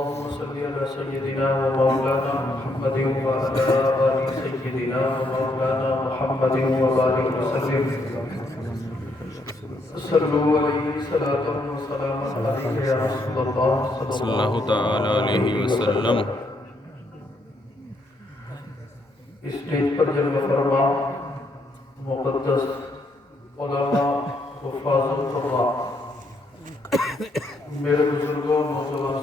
اللهم صل على سيدنا ومولانا محمد وعلى آل سيدنا ومولانا محمد وبارك وسلم صلوا عليه صلاة وسلام عليك يا رسول الله صلی اللہ تعالی علیہ وسلم۔ اسٹیج پر جلوہ فرما مقدس علماء حفاظ القرآن، میرے بزرگوں نوجوان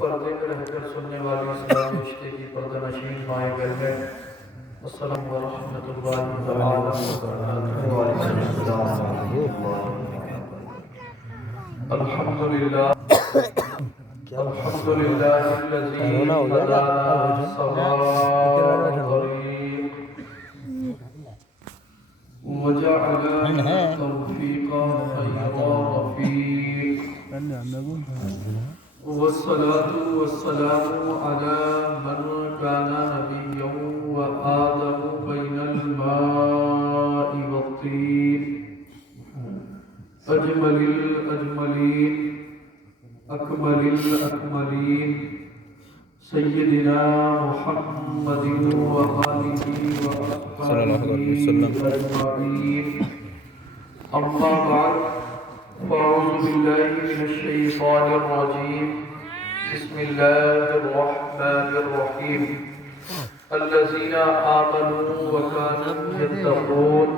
پردے میں رہ کر سننے والی اسلامی رشتے کی پردہ نشین مائیں بہنیں، السلام ورحمۃ اللہ وبرکاتہ۔ الحمدللہ الحمدللہ الذی ہدانا سواء الطریق وجعلنا توفیقا خیر رفیق، والصلاة والسلام على من كان نبيا وآدم بين الماء والطين، أجمل الأجملين أكمل الأكملين، سيدنا محمد وآله وأصحابه أجمعين، أما بعد، فأعوذ بالله من الشيطان الرجيم، بسم الله الرحمن الرحيم، الذين آمنوا وكانوا يتقون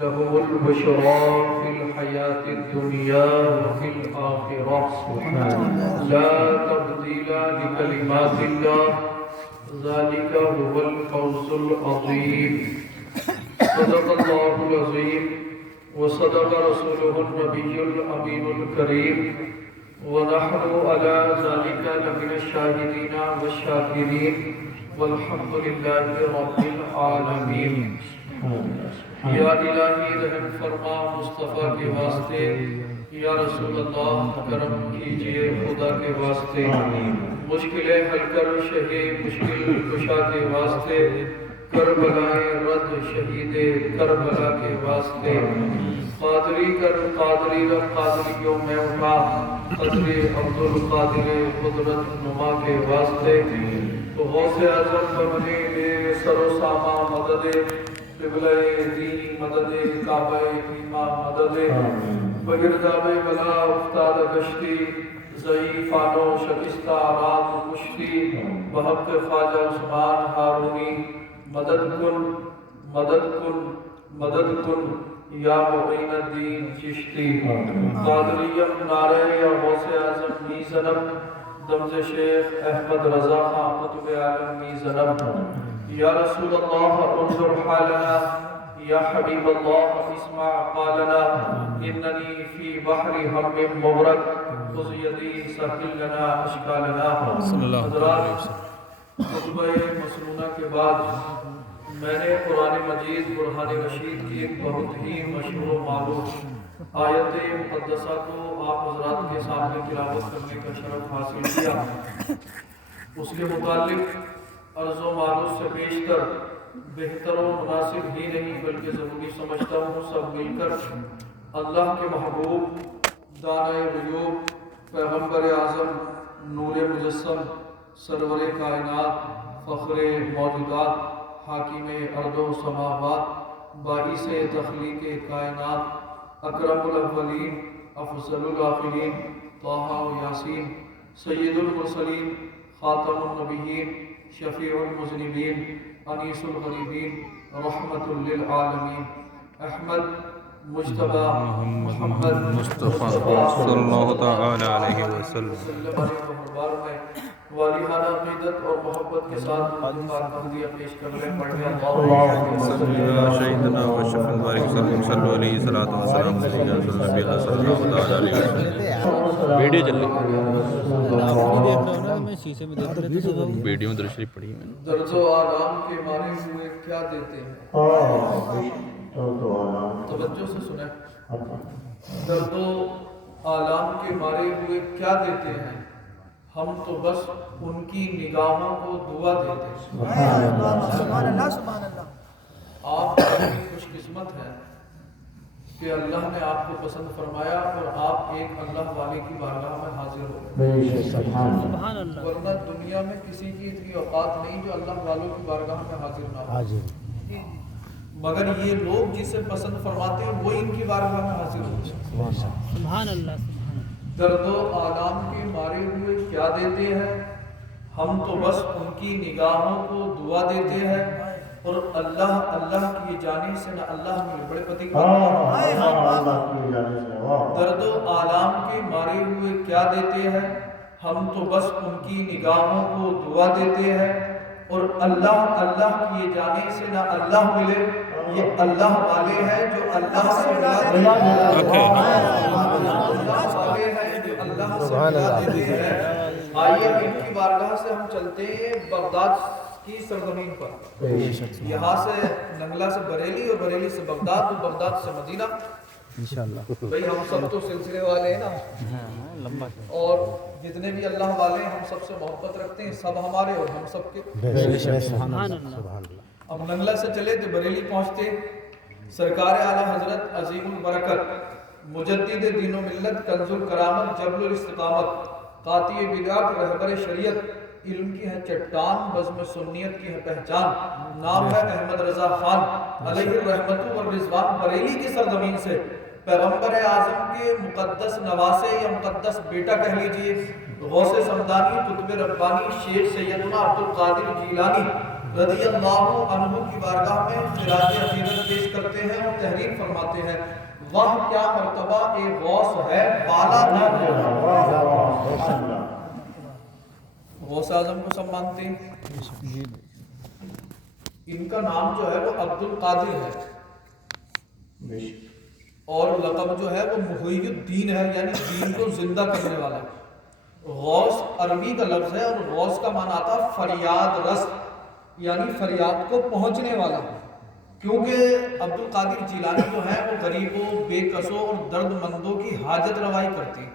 لهم البشرى في الحياة الدنيا وفي الآخرة، لا تبديل لكلمات الله، ذلك هو الفوز العظيم، صدق الله العظيم وصدق رسوله النبي الأمين الكريم، ونحن على ذلك لمن الشاهدين والشاكرين، والحمد لله رب العالمين۔ یا الہی رحم فرما مصطفیٰ کے واسطے، یا رسول اللہ کرم کیجئے خدا کے واسطے، مشکلیں حل کر شہی مشکل کشا کے واسطے، کربلائے رد شہید کربلا کے واسطے، قادری کر قادری رب قادریوں میں اٹھا، قدر عبدالقادر قدرت نما کے واسطے، تو غوث اعظم بمنے لے سر و سامہ مدد، قبلہ دین مدد، کعبہ ایمہ مدد، بگرداب بلا افتاد گشتی، ضعیفان و شکستہ رات کشتی، بحق خواجہ عثمان ہارونی، مدد کن مدد کن مدد کن یا معین الدین چشتی، قادریم نعرہ یا غوث اعظم می زنب، دمز شیخ احمد رضا خان قطب عالم می زنب، یا رسول اللہ انظر حالنا، یا حبیب اللہ اسمع قالنا، اننی فی بحر ہم مغرق، خذ یدی سہل لنا اشکالنا۔ حضرات، خطبہ مسنونہ کے بعد میں نے قرآن مجید برہان رشید کی ایک بہت ہی مشہور و معروف آیت مقدسہ کو آپ حضرات کے سامنے تلاوت کرنے کا شرف حاصل کیا۔ اس کے متعلق عرض و معروف سے بیشتر بہتر و مناسب ہی نہیں بلکہ ضروری سمجھتا ہوں سب مل کر اللہ کے محبوب دانۂ غیوب پیغمبر اعظم نور مجسم سرور کائنات فخر موجودات حاکم ارض و سماوات باعث تخلیق کائنات اکرم الاولین افضل الآخرین طٰہٰ و یاسین سید المرسلین خاتم النبیین شفیع المذنبین انیس الغریبین رحمت للعالمین احمد مجتبی محمد مصطفیٰ صلی اللہ تعالی علیہ وسلم والیانہ عقیدت اور محبت کے ساتھ مقدمہ پیش کرنے پڑھنے سیدنا و شفیع البارک وسلم صلی علیہ الصلوۃ والسلام سیدنا نبی اللہ صلی اللہ تعالی علیہ وسلم۔ ویڈیو چل رہی ویڈیو میں درود شریف پڑھی ہے میں نے۔ درد و آلام کے مارے ہوئے کیا دیتے ہیں؟ توجہ سے سنیں، درد و آلام کے مارے ہوئے کیا دیتے ہیں؟ ہم تو بس ان کی نگاہوں کو دعا دیتے ہیں۔ سبحان اللہ سبحان اللہ۔ آپ بڑی خوش قسمت ہیں کہ اللہ نے آپ کو پسند فرمایا اور آپ ایک اللہ والے کی بارگاہ میں حاضر ہو گئے، ورنہ دنیا میں کسی کی اتنی اوقات نہیں جو اللہ والوں کی بارگاہ میں حاضر نہ ہو، مگر یہ لوگ جسے پسند فرماتے ہیں وہ ان کی بارگاہ میں حاضر ہو گئے۔ سبحان اللہ۔ درد و آلام کے مارے ہوئے کیا دیتے ہیں، ہم تو بس ان کی نگاہوں کو دعا دیتے ہیں، اور اللہ اللہ کی جانب سے نہ اللہ ملے، بڑے پتی درد و آلام کے مارے ہوئے کیا دیتے ہیں، ہم تو بس ان کی نگاہوں کو دعا دیتے ہیں، اور اللہ اللہ کی جانب سے نہ اللہ ملے، یہ اللہ والے ہیں جو اللہ سے ملا دیتے ہیں۔ آئیے ان کی بارگاہ سے ہم چلتے ہیں بغداد کی سرزمین پر، یہاں سے ننگلہ سے بریلی اور بریلی سے بغداد اور بغداد سے مدینہ۔ بھئی ہم سب تو سلسلے والے ہیں نا، اور جتنے بھی اللہ والے ہیں ہم سب سے محبت رکھتے ہیں، سب ہمارے اور ہم سب کے۔ اب ننگلہ سے چلے تو بریلی پہنچتے، سرکار اعلیٰ حضرت عظیم البرکت مجدد دین و ملت کنز الکرامت جبل الاستقامت قاطع بدعت رہبر شریعت، علم کی ہے چٹان بزم سنیت کی ہے پہچان، نام ہے احمد رضا خان علیہ الرحمت والرضوان، بریلی کی سرزمین سے پیغمبر اعظم کے مقدس نواسے یا مقدس بیٹا کہہ لیجئے، غوث سمدانی قطب ربانی شیخ سیدنا عبد القادر جیلانی رضی اللہ عنہ کی بارگاہ میں خراج عقیدت پیش کرتے ہیں اور تحریر فرماتے ہیں، وہ کیا مرتبہ ایک غوث ہے بالا تھا۔ غوث اعظم کو سب مانتے ہیں، ان کا نام جو ہے وہ عبد القادر ہے، اور لقب جو ہے وہ محی الدین ہے، یعنی دین کو زندہ کرنے والا۔ غوث عربی کا لفظ ہے، اور غوث کا معنی آتا فریاد رس، یعنی فریاد کو پہنچنے والا، کیونکہ عبد القادر جیلانی جو ہے وہ غریبوں، بے کسوں اور درد مندوں کی حاجت روائی کرتے ہیں۔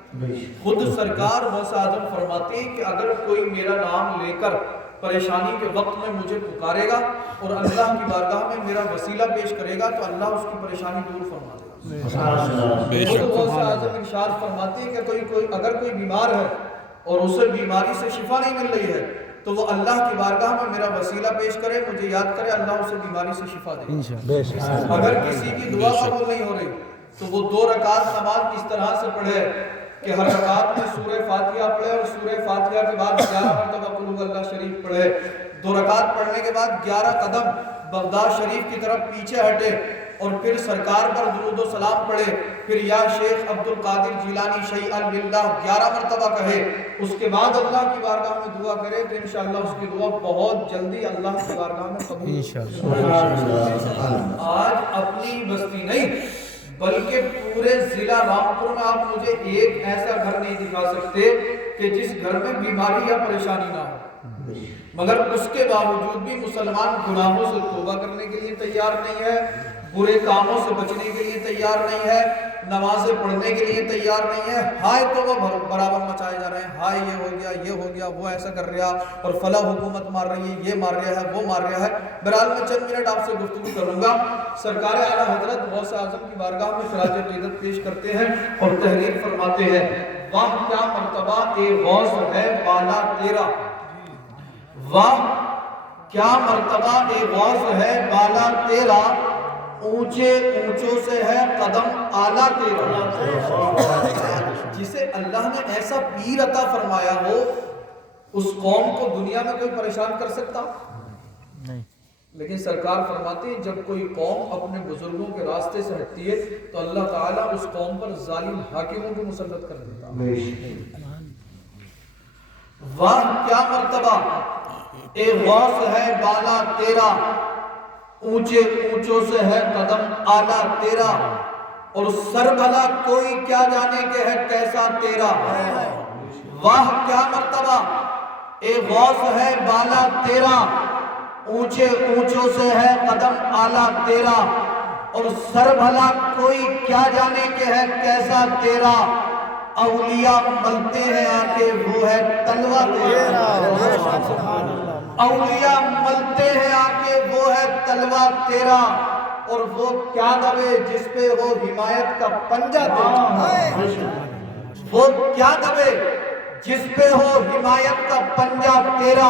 خود سرکار غوث اعظم فرماتے ہیں کہ اگر کوئی میرا نام لے کر پریشانی کے وقت میں مجھے پکارے گا اور اللہ کی بارگاہ میں میرا وسیلہ پیش کرے گا تو اللہ اس کی پریشانی دور فرما دے گا۔ خود غوث اعظم ارشاد فرماتے ہیں کہ اگر کوئی بیمار ہے اور اسے بیماری سے شفا نہیں مل رہی ہے تو وہ اللہ کی بارگاہ میں میرا وسیلہ پیش کرے، مجھے یاد کرے، اللہ اسے بیماری سے شفا دے۔ اگر کسی کی دعا قبول نہیں ہو رہی تو وہ 2 رکعت نماز اس طرح سے پڑھے کہ ہر رکعت میں سورہ فاتحہ پڑھے، اور سورہ فاتحہ کے بعد 11 مرتبہ قل هو اللہ شریف پڑھے، 2 رکعت پڑھنے کے بعد 11 قدم بغداد شریف کی طرف پیچھے ہٹے، اور پھر سرکار پر درود و سلام پڑھے، پھر یا شیخ عبد القادر جیلانی شیئا للہ 11 مرتبہ کہے، اس کے بعد اللہ کی بارگاہ میں دعا کرے تو انشاءاللہ اس کی دعا بہت جلدی اللہ کی بارگاہ میں قبول ہوگی۔ آج اپنی بستی نہیں بلکہ پورے ضلع رامپور میں آپ مجھے ایک ایسا گھر نہیں دکھا سکتے کہ جس گھر میں بیماری یا پریشانی نہ ہو، مگر اس کے باوجود بھی مسلمان گناہوں سے توبہ کرنے کے لیے تیار نہیں ہے، برے کاموں سے بچنے کے لیے تیار نہیں ہے، نمازیں پڑھنے کے لیے تیار نہیں ہے، ہائے تو وہ برابر مچائے جا رہے ہیں، ہائے یہ ہو گیا وہ ایسا کر رہا، اور فلاں حکومت مار رہی ہے، یہ مار رہا ہے وہ مار رہا ہے۔ بہرحال میں چند منٹ آپ سے گفتگو کروں گا۔ سرکار اعلیٰ حضرت غوث اعظم کی بارگاہ میں خراج عقیدت پیش کرتے ہیں اور تحریر فرماتے ہیں، واہ کیا مرتبہ اے غوث ہے بالا تیرا، واہ کیا مرتبہ اے غوث ہے بالا تیرا، اونچے اونچوں سے ہے قدم اعلیٰ تیرا۔ جسے اللہ نے ایسا پیر عطا فرمایا ہو اس قوم کو دنیا میں کوئی پریشان کر سکتا نہیں، لیکن سرکار فرماتے ہیں جب کوئی قوم اپنے بزرگوں کے راستے سے ہٹتی ہے تو اللہ تعالیٰ اس قوم پر ظالم حاکموں کو مسلط کر دیتا۔ واہ کیا مرتبہ اے غوث ہے بالا تیرا، اونچے اونچوں سے ہے قدم اعلیٰ تیرا، اور سر بھلا کوئی کیا جانے کے ہے کیسا تیرا۔ واہ کیا مرتبہ اے غوث ہے بالا تیرا، اونچے اونچوں سے ہے قدم اعلیٰ تیرا، اور سر بھلا کوئی کیا جانے کے ہے کیسا تیرا، اولیاء ملتے ہیں آنکھیں وہ ہے تلوہ تیرا، اولیاء ملتے ہیں آنکھیں وہ ہے تلوہ تیرا، اور وہ کیا دبے جس پہ ہو حمایت کا پنجہ تیرا، وہ کیا دبے جس پہ ہو حمایت کا پنجہ تیرا،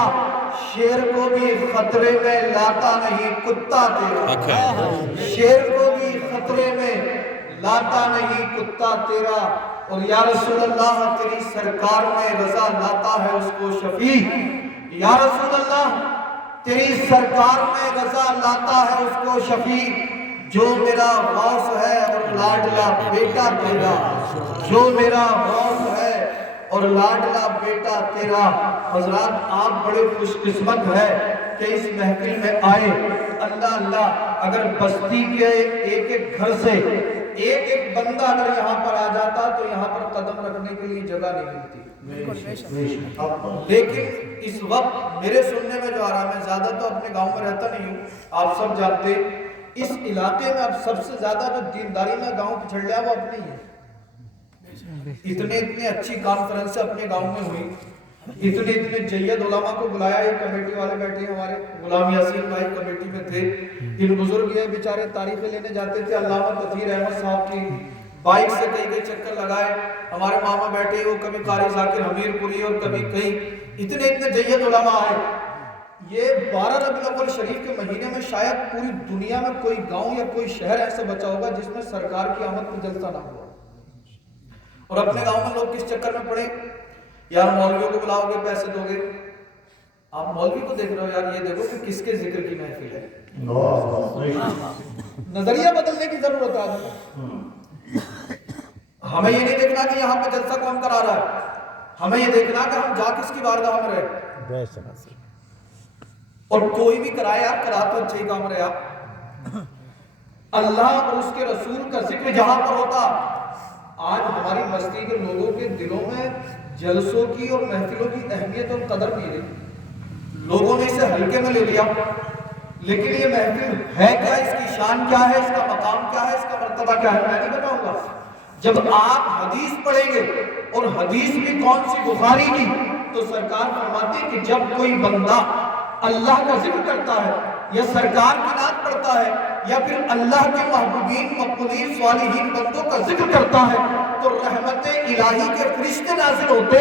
شیر کو بھی خطرے میں لاتا نہیں کتا تیرا، شیر کو بھی خطرے میں لاتا نہیں کتا تیرا، اور یا رسول اللہ تیری سرکار میں رضا لاتا ہے اس کو شفیع، یا رسول اللہ تیری سرکار میں رضا لاتا ہے اس کو شفیع، جو میرا غوث ہے اور لاڈلا بیٹا تیرا، جو میرا غوث ہے اور لاڈلا بیٹا تیرا۔ حضرات آپ بڑے خوش قسمت ہے کہ اس محفل میں آئے۔ اللہ اللہ، اگر بستی کے ایک ایک گھر سے ایک ایک بندہ اگر یہاں پر آ جاتا تو یہاں پر قدم رکھنے کے لیے جگہ نہیں ملتی، لیکن اس وقت میرے سننے میں جو آ رہا ہے، میں زیادہ تو اپنے گاؤں میں رہتا نہیں ہوں، آپ سب جانتے اس علاقے میں اب سب سے زیادہ جو دینداری میں گاؤں پچھڑ لیا وہ اپنے ہی ہے۔ اتنے اچھی کانفرنس اپنے گاؤں میں ہوئی، اتنے جید علماء کو بلایا، یہ کمیٹی والے بیٹھے ہمارے غلام یاسین بھائی کمیٹی میں تھے، ان بزرگ یہ بیچارے تاریخیں لینے جاتے تھے، علامہ تطہیر احمد صاحب کی بائک سے کئی چکر لگائے، ہمارے ماما بیٹھے وہ کبھی قاری ذاکر حمیر پوری اور کبھی کہیں، اتنے جید علماء آئے۔ یہ 12 ربیع الاول شریف کے مہینے میں شاید پوری دنیا میں کوئی گاؤں یا کوئی شہر ایسا بچا ہوگا جس میں سرکار کی آمد پر جلسہ نہ ہوا، اور اپنے گاؤں میں لوگ کس چکر میں پڑے، یار مولویوں کو بلاؤ گے پیسے دو گے، آپ مولوی کو دیکھ رہے ہو، یار یہ دیکھو کہ کس کے ذکر کی محفل ہے۔ نظریہ بدلنے کی ضرورت ہے۔ ہمیں یہ نہیں دیکھنا کہ یہاں پہ جلسہ کون کرا رہا ہے، ہمیں یہ دیکھنا کہ ہم جا کس کی بارگاہ میں رہے، اور کوئی بھی کرائے یار، کرا تو اچھا ہی کام رہے آپ۔ اللہ اور اس کے رسول کا ذکر جہاں پر ہوتا، آج ہماری بستی کے لوگوں کے دلوں میں جلسوں کی اور محفلوں کی اہمیت اور قدر نہیں رہی، لوگوں نے اسے ہلکے میں لے لیا۔ لیکن یہ محفل ہے کیا، اس کی شان کیا ہے، اس کا مقام کیا ہے، اس کا مرتبہ کیا ہے، میں نہیں بتاؤں گا۔ جب آپ حدیث پڑھیں گے، اور حدیث بھی کون سی، بخاری کی، تو سرکار فرماتے ہیں کہ جب کوئی بندہ اللہ کا ذکر کرتا ہے یا سرکار کی نعت پڑھتا ہے یا پھر اللہ کے محبوبین مقبولین صالحین بندوں کا ذکر کرتا ہے تو رحمت الہی کے فرشتے نازل ہوتے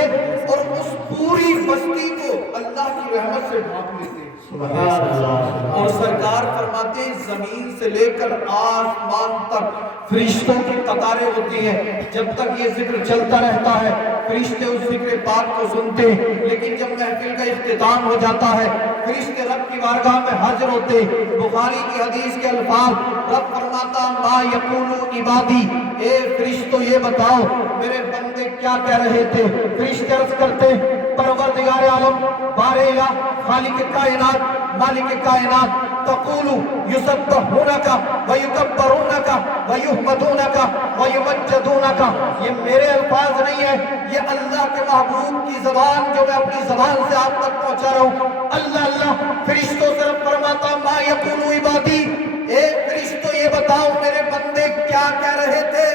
اور اس پوری بستی کو اللہ کی رحمت سے ڈھانپ لیتے۔ اور سرکار فرماتے ہیں زمین سے لے کر آسمان تک فرشتوں کی قطاریں ہوتی ہیں، جب تک یہ ذکر چلتا رہتا ہے فرشتے اس ذکر پاک کو سنتے ہیں، لیکن جب محفل کا اختتام ہو جاتا ہے فرشتے رب کی بارگاہ میں حاضر ہوتے۔ بخاری کی حدیث کے الفاظ، رب فرماتا ما یقول عبادی، اے فرشتوں یہ بتاؤ میرے بندے کیا کہہ رہے تھے۔ فرشتے عرض کرتے پروردگار عالم بار الہ خالق کائنات مالک کائنات، تقول یسبحونک ویکبرونک ویحمدونک ویمجدونک، یہ میرے الفاظ نہیں ہے، یہ اللہ کے محبوب کی زبان جو میں اپنی زبان سے آپ تک پہنچا رہا ہوں۔ اللہ اللہ فرشتوں سے رب فرماتا ما یقول عبادی، اے فرشتوں یہ بتاؤ میرے بندے کیا کہہ رہے تھے۔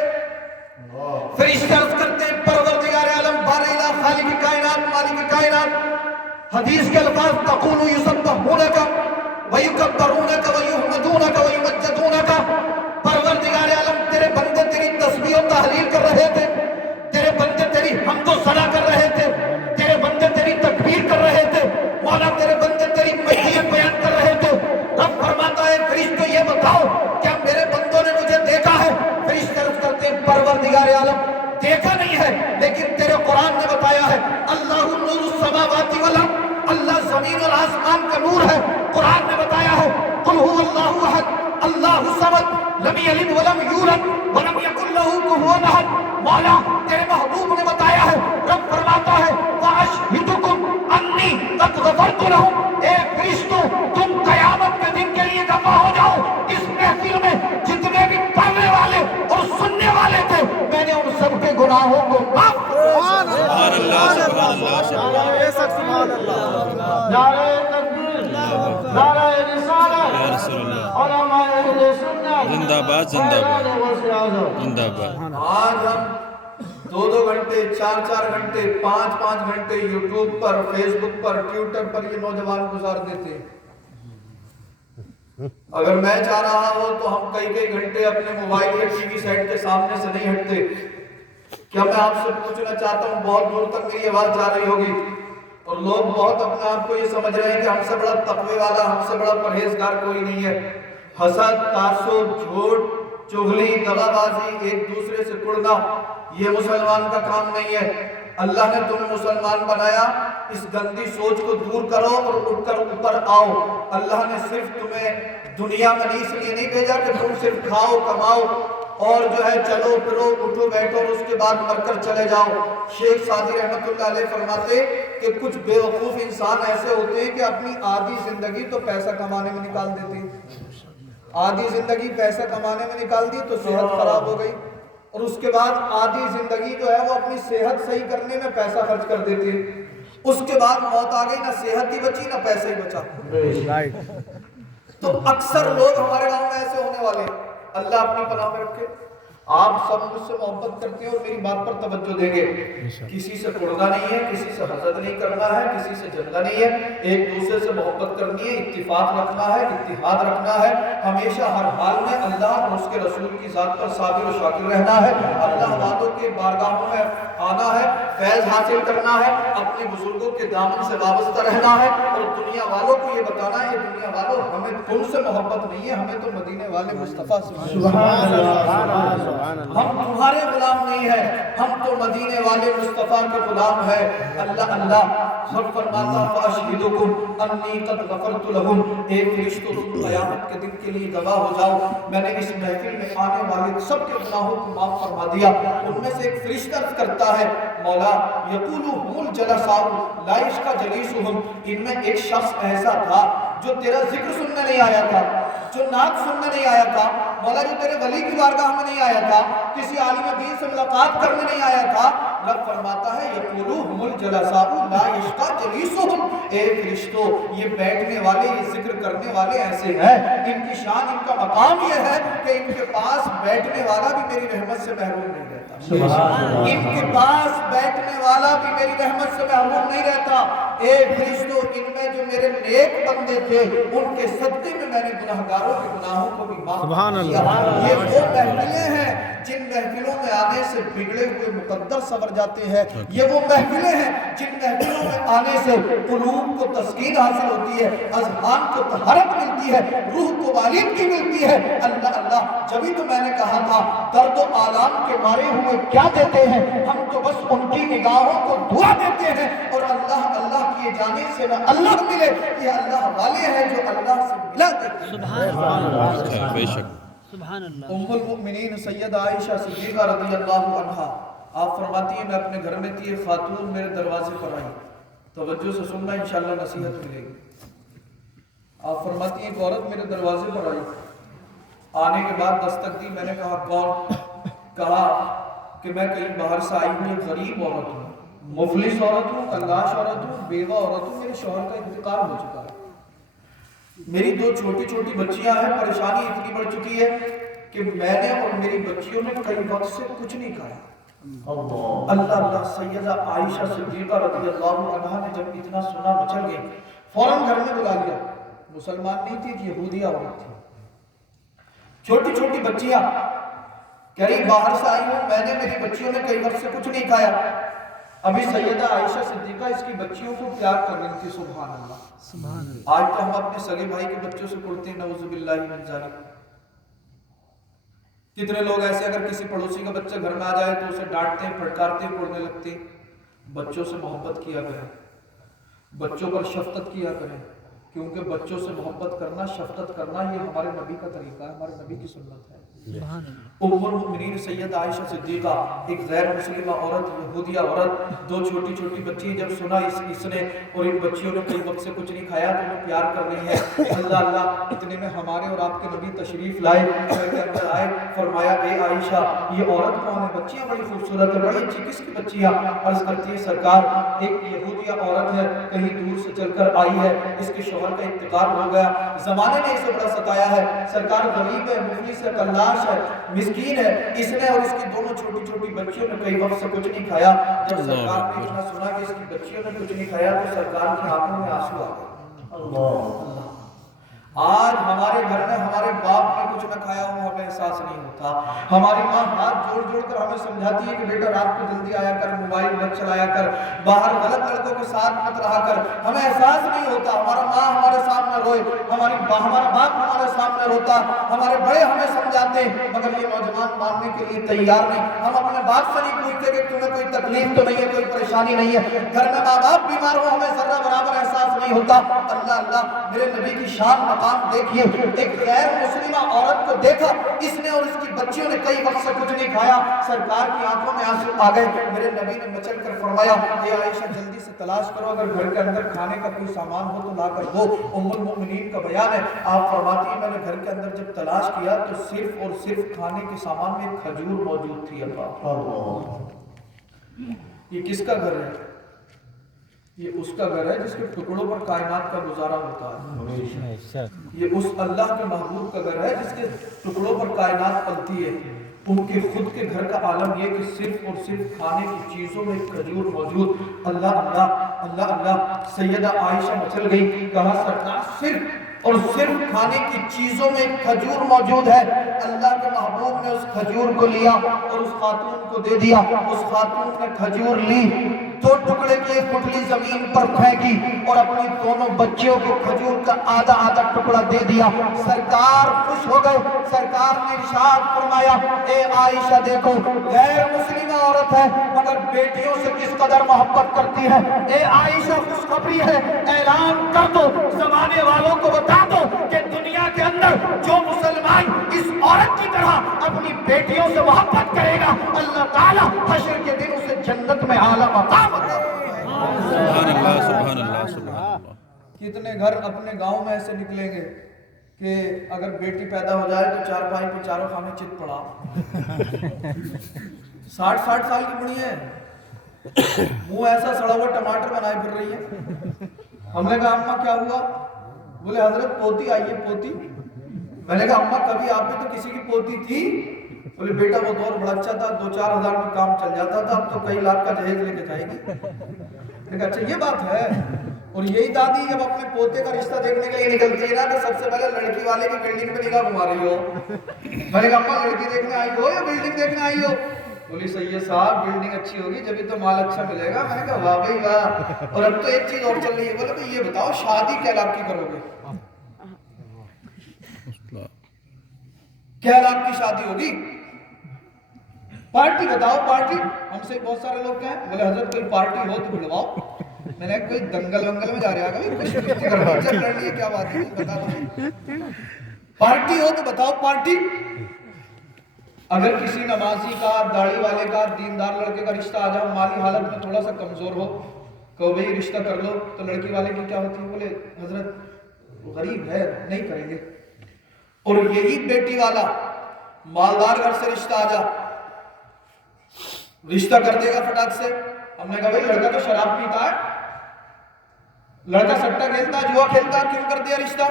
فرشتے عرض کرتے ہیں پروردگار عالم بار الہ خالق کائنات مالک کائنات، حدیث کے الفاظ تقول یسبحونک ویکبرونک ویحمدونک ویمجدونک، پروردگار عالم تیرے بندے تیری تسبیح و تحلیل کر رہے تھے، تیرے بندے تیری حمد و ثنا کر رہے تھے، تیرے بندے تیری تکبیر کر رہے تھے، مولا تیرے بندے تیری مجیت بیان کر رہے تھے۔ رب فرماتا ہے فرشتوں یہ بتاؤ کیا میرے بندوں نے مجھے دیکھا ہے؟ فرشتے عرض کرتے ہیں پروردگار عالم دیکھا نہیں ہے، لیکن تیرے قرآن نے بتایا ہے اللہ نور السماوات والارض، اللہ زمین اور آسمان کا نور ہے۔ قرآن نے بتایا ہے قل هو اللہ احد اللہ الصمد لم یلد ولم یولد ولم یکن له کفوا احد۔ مولا تیرے محبوب نے بتایا ہے، رب فرماتا ہے واشهدکم انی قد غفرت لهم، اے فرشتوں تم قیامت کے دن کے لیے گواہ ہو جاؤ اس محفل میں جتنے بھی پڑھنے والے اور سننے والے تھے میں نے ان سب کے گناہوں کو معاف سبحان اللہ سبحان اللہ سبحان اللہ، نعرہ تکبیر، نعرہ رسالت، علماء اہل سنت زندہ باد زندہ باد زندہ باد۔ آج ہم 2 گھنٹے 4 گھنٹے 5 گھنٹے یوٹیوب پر فیس بک پر ٹویٹر پر یہ نوجوان گزار دیتے ہیں، اگر میں چاہ رہا ہوں تو ہم کئی گھنٹے اپنے موبائل یا ٹی وی سیٹ کے سامنے سے نہیں ہٹتے. کیا میں آپ سے پوچھنا چاہتا ہوں، بہت دور تک میری آواز جا رہی ہوگی اور لوگ بہت اپنے آپ کو یہ سمجھ رہے ہیں کہ ہم سے بڑا تقوی والا، ہم سے بڑا پرہیزگار کوئی نہیں ہے. حسد، تعصب، جھوٹ، چغلی، دغا بازی، ایک دوسرے سے کڑنا، یہ مسلمان کا کام نہیں ہے. اللہ نے تمہیں مسلمان بنایا، اس گندی سوچ کو دور کرو اور اٹھ کر اوپر آؤ. اللہ نے صرف تمہیں دنیا میں اس لیے نہیں بھیجا کہ تم صرف کھاؤ کماؤ اور جو ہے چلو پھرو اٹھو بیٹھو اور اس کے بعد مر کر چلے جاؤ. شیخ سعدی رحمت اللہ علیہ فرماتے کہ کچھ بے وقوف انسان ایسے ہوتے ہیں کہ اپنی آدھی زندگی تو پیسہ کمانے میں نکال دیتے ہیں. آدھی زندگی پیسہ کمانے میں نکال دی تو صحت خراب ہو گئی، اور اس کے بعد آدھی زندگی جو ہے وہ اپنی صحت صحیح کرنے میں پیسہ خرچ کر دیتے ہیں. اس کے بعد موت آ گئی، نہ صحت ہی بچی نہ پیسہ ہی بچا. تو اکثر لوگ ہمارے گاؤں میں ایسے ہونے والے ہیں. اللہ اپنی پناہ میں رکھے. آپ سب مجھ سے محبت کرتے ہیں اور میری بات پر توجہ دیں گے. کسی سے کڑنا نہیں ہے، کسی سے حسد نہیں کرنا ہے، کسی سے جلنا نہیں ہے. ایک دوسرے سے محبت کرنی ہے، اتفاق رکھنا ہے، اتحاد رکھنا ہے. ہمیشہ ہر حال میں اللہ اور اس کے رسول کی ذات پر صابر و شاکر رہنا ہے. اللہ والوں کے بارگاہوں میں آنا ہے، فیض حاصل کرنا ہے، اپنے بزرگوں کے دامن سے وابستہ رہنا ہے اور دنیا والوں کو یہ بتانا ہے، دنیا والوں ہمیں تم سے محبت نہیں ہے، ہمیں تو مدینے والے مصطفیٰ سے. سبحان اللہ. ہم تمہارے غلام نہیں ہیں، ہم تو مدینے والے مصطفیٰ کے غلام ہیں. اللہ اللہ سب فرماتا فاشہدکم انی قد غفرت لہم. اے فرشتوں تم قیامت کے دن کے لیے گواہ ہو جاؤ، میں نے اس محفل میں آنے والے سب کے گناہوں کو معاف فرما دیا. ان میں سے ایک فرشتہ عرض کرتا ہے مولا یقول هم الجلساء لا یشقى جلیسهم. ان میں ایک شخص ایسا تھا جو تیرا ذکر سننے نہیں آیا تھا، جو نعت سننے نہیں آیا تھا مولا، جو تیرے ولی کی بارگاہ میں نہیں آیا تھا، کسی عالم دین سے ملاقات کرنے نہیں آیا تھا. رب فرماتا ہے یقولون الجلساء لا یشقى جلیسهم. اے فرشتوں، یہ بیٹھنے والے، یہ ذکر کرنے والے ایسے ہیں، ان کی شان، ان کا مقام یہ ہے کہ ان کے پاس بیٹھنے والا بھی میری رحمت سے محروم نہیں رہتا. ان کے پاس بیٹھنے والا بھی میری رحمت سے محروم نہیں رہتا. اے فرشتوں، ان میں جو میرے نیک بندے تھے ان کے صدقے میں میں نے گناہگاروں کے گناہوں کو بھی معاف کیا. یہ وہ محفلیں ہیں جن محفلوں میں آنے سے بگڑے ہوئے مقدر سنور جاتے ہیں. یہ وہ محفلیں ہیں جن محفلوں میں آنے سے قلوب کو تسکین حاصل ہوتی ہے، اذہان کو طہارت ملتی ہے، روح کو والدگی ملتی ہے. اللہ اللہ، جبھی تو میں نے کہا تھا درد و آلام کے مارے ہوئے کیا دیتے ہیں، ہم تو بس ان کی نگاہوں کو دعا دیتے ہیں. اور اللہ اللہ کیے جانے سے نہ اللہ ملے، یہ اللہ والے ہیں جو اللہ سے ملا دیتے ہیں. سبحان اللہ. بے شک. ام المؤمنین سیدہ عائشہ صدیقہ رضی اللہ عنہا آپ فرماتی ہیں میں اپنے گھر میں تھی، ایک خاتون میرے دروازے پر آئی. توجہ سے سننا، انشاءاللہ نصیحت ملے گی. آپ فرماتی ہیں ایک عورت میرے دروازے پر آئی، آنے کے بعد دستک دی. میں نے کہا کون؟ کہا کہ میں کہیں باہر سے آئی ہوں، ایک غریب عورت ہوں، مفلس عورت ہوں، کلاش عورت ہوں، بیوہ عورت ہوں، میرے شوہر کا انتقال ہو چکا ہے، میری 2 چھوٹی چھوٹی بچیاں ہیں، پریشانی اتنی بڑھ چکی ہے کہ میں نے اور میری بچیوں نے کئی وقت سے کچھ نہیں کھایا. اللہ اللہ. سیدہ عائشہ صدیقہ رضی اللہ عنہا نے جب اتنا سنا مچل گئی، فوراً گھر میں بلا لیا. مسلمان نہیں تھی، یہودیہ عورت تھی، چھوٹی چھوٹی بچیاں. کہہ رہی باہر سے آئی ہوں، میں نے، میری بچیوں نے کئی وقت سے کچھ نہیں کھایا. ابھی سیدہ عائشہ صدیقہ اس کی بچیوں کو پیار کر رہی تھی. سبحان اللہ. آج تو ہم اپنے سگے بھائی کے بچوں سے پڑھتے ہیں نعوذ باللہ من ذالک. کتنے لوگ ایسے اگر کسی پڑوسی کا بچہ گھر میں آ جائے تو اسے ڈانٹتے ہیں، پھٹکارتے ہیں، پڑھنے لگتے ہیں. بچوں سے محبت کیا کریں، بچوں پر شفقت کیا کریں، کیونکہ بچوں سے محبت کرنا، شفقت کرنا یہ ہمارے نبی کا طریقہ ہے، ہمارے نبی کی سنت ہے. ام المؤمنین سیدہ عائشہ صدیقہ ایک غیر مسلمہ عورت، یہودیہ عورت، 2 چھوٹی چھوٹی بچی. جب سنا اس نے اور ان بچیوں نے کئی وقت سے کچھ نہیں کھایا تو انہیں پیار کر رہی ہے. اللہ اللہ. اتنے میں ہمارے اور آپ کے نبی تشریف لائے، کے اندر آئے. فرمایا اے عائشہ یہ عورت کون ہے؟ بچیاں بڑی خوبصورت ہے، بڑی اچھی. کس کی بچیاں؟ عرض کرتی ہے سرکار ایک یہودیہ عورت ہے، کہیں دور سے چل کر آئی ہے، اس کے شوہر کا انتقال ہو گیا، زمانے نے اسے بڑا ستایا ہے. سرکار غریب ہے، مفلس ہے، کلاش ہے، مسکین ہے. اس نے اور اس کی دونوں چھوٹی چھوٹی بچیوں نے کئی وقت سے کچھ نہیں کھایا. جب سرکار نے اتنا سنا کہ اس کی بچیوں نے کچھ نہیں کھایا تو سرکار کی آنکھوں میں آنسو آ گئے. اللہ. آج ہمارے گھر میں ہمارے باپ نے کچھ نہ کھایا ہو ہمیں احساس نہیں ہوتا. ہماری ماں ہاتھ جوڑ جوڑ کر ہمیں سمجھاتی ہے کہ بیٹا رات کو جلدی آیا کر, موبائل مت چلایا کر, باہر غلط لڑکوں کے ساتھ مت رہا کر. ہمیں احساس نہیں ہوتا. ہمارا ماں ہمارے سامنے روئے, ہمارا باپ ہمارے سامنے روتا, ہمارے بڑے ہمیں سمجھاتے, مگر یہ نوجوان ماننے کے لیے تیار نہیں. ہم اپنے باپ سے نہیں پوچھتے کہ تمہیں کوئی تکلیف تو نہیں ہے, کوئی پریشانی نہیں ہے. گھر میں ماں باپ بیمار ہو ہمیں ذرہ برابر احساس نہیں ہوتا. اللہ اللہ, میرے نبی کی شان مقام دیکھیے. ایک غیر مسلمہ عورت کو دیکھا, اس نے اور اس کی بچیوں نے کئی وقت سے کچھ نہیں کھایا. سرکار کی آنکھوں میں آنسو آ گئے. میرے نبی نے مچل کر فرمایا, اے عائشہ جلدی سے تلاش کرو, اگر گھر کے اندر کھانے کا کوئی سامان ہو تو لا کر دو. ام المؤمنین کا بیان ہے, آپ فرماتی ہیں میں نے گھر کے اندر جب تلاش کیا تو صرف اور صرف کھانے کے سامان میں ایک کھجور موجود تھی. یہ کس کا گھر ہے؟ یہ اس کا گھر ہے جس کے ٹکڑوں پر کائنات کا گزارا ہوتا ہے. یہ اس اللہ کے محبوب کا گھر ہے جس کے ٹکڑوں پر کائنات پلتی ہے. ان کے خود کے گھر کا عالم یہ کہ صرف اور صرف کھانے کی چیزوں میں کھجور موجود. اللہ اللہ اللہ اللہ. سیدہ عائشہ مچل گئی, کہا سرکار صرف اور صرف کھانے کی چیزوں میں کھجور موجود ہے. اللہ کے محبوب نے اس کھجور کو لیا اور اس خاتون کو دے دیا. اس خاتون نے کھجور لی, 2 ٹکڑے کی ایک گٹھلی زمین پر پھینکی اور اپنی دونوں بچیوں کو کھجور کا آدھا آدھا ٹکڑا دے دیا. سرکار خوش ہو گئے. سرکار نے ارشاد فرمایا, اے عائشہ دیکھو, غیر مسلمہ عورت ہے مگر بیٹیوں سے کس قدر محبت کرتی ہے. اے عائشہ خوشخبری ہے, اعلان کر دو, زمانے والوں کو بتا دو کہ دنیا کے اندر جو مسلمان اس عورت کی طرح اپنی بیٹیوں سے محبت کرے گا, اللہ تعالیٰ حشر کے دن اسے جنت میں اعلیٰ مقام عطا فرمائے. سبحان اللہ سبحان اللہ سبحان اللہ. کتنے گھر اپنے گاؤں میں ایسے نکلیں گے کہ اگر بیٹی پیدا ہو جائے تو چارپائی پہ چاروں خانے چت پڑا. 60 سال کی بڑی ہے, منہ ایسا سڑا ہوا ٹماٹر بنائے پھر رہی ہے. ہم نے کہا اماں کیا ہوا؟ بولے حضرت پوتی آئی ہے پوتی. میں نے کہا اماں کبھی آپ میں تو کسی کی پوتی تھی؟ بولے بیٹا وہ دور بڑا اچھا تھا, 2-4 ہزار میں کام چل جاتا تھا, اب تو کئی لاکھ کا جہیز لے کے جائے گی. میں نے کہا اچھا یہ بات ہے. اور یہی دادی جب اپنے پوتے کا رشتہ دیکھنے کے لیے نکلتی ہے نا تو سب سے پہلے لڑکی والے کی بلڈنگ پہ نگاہ گھما رہی ہو. میں نے کہا اماں لڑکی دیکھنے آئی ہو یا بلڈنگ دیکھنے آئی ہو؟ بولی سید صاحب بلڈنگ اچھی ہوگی جبھی تو مال اچھا ملے گا. میں نے کہا واہ بھائی واہ. اور اب تو ایک چیز اور چل رہی ہے. بولے بھائی یہ بتاؤ شادی کیا لاکھ کی کرو گے؟ کیا لاکھ کی شادی ہوگی؟ پارٹی بتاؤ پارٹی. ہم سے بہت سارے لوگ کہیں بولے حضرت کوئی پارٹی ہو تو بلواؤ. میں نے کوئی دنگل ونگل میں جا رہے آگا چل رہی ہے, کیا بات ہے بتا دو. پارٹی ہو تو بتاؤ پارٹی. اگر کسی نمازی کا, داڑھی والے کا, دیندار لڑکے کا رشتہ آ جاؤ, مالی حالت میں تھوڑا سا کمزور ہو, کہو بھئی رشتہ کر لو, تو لڑکی والے کی کیا ہوتی ہے؟ بولے حضرت غریب ہے نہیں کریں گے. اور یہی بیٹی والا مالدار گھر سے رشتہ آ جا, رشتہ کر دے گا فٹاک سے. ہم نے کہا بھئی لڑکا تو شراب پیتا ہے, لڑکا سٹا کھیلتا ہے, جوا کھیلتا ہے, کیوں کر دیا رشتہ؟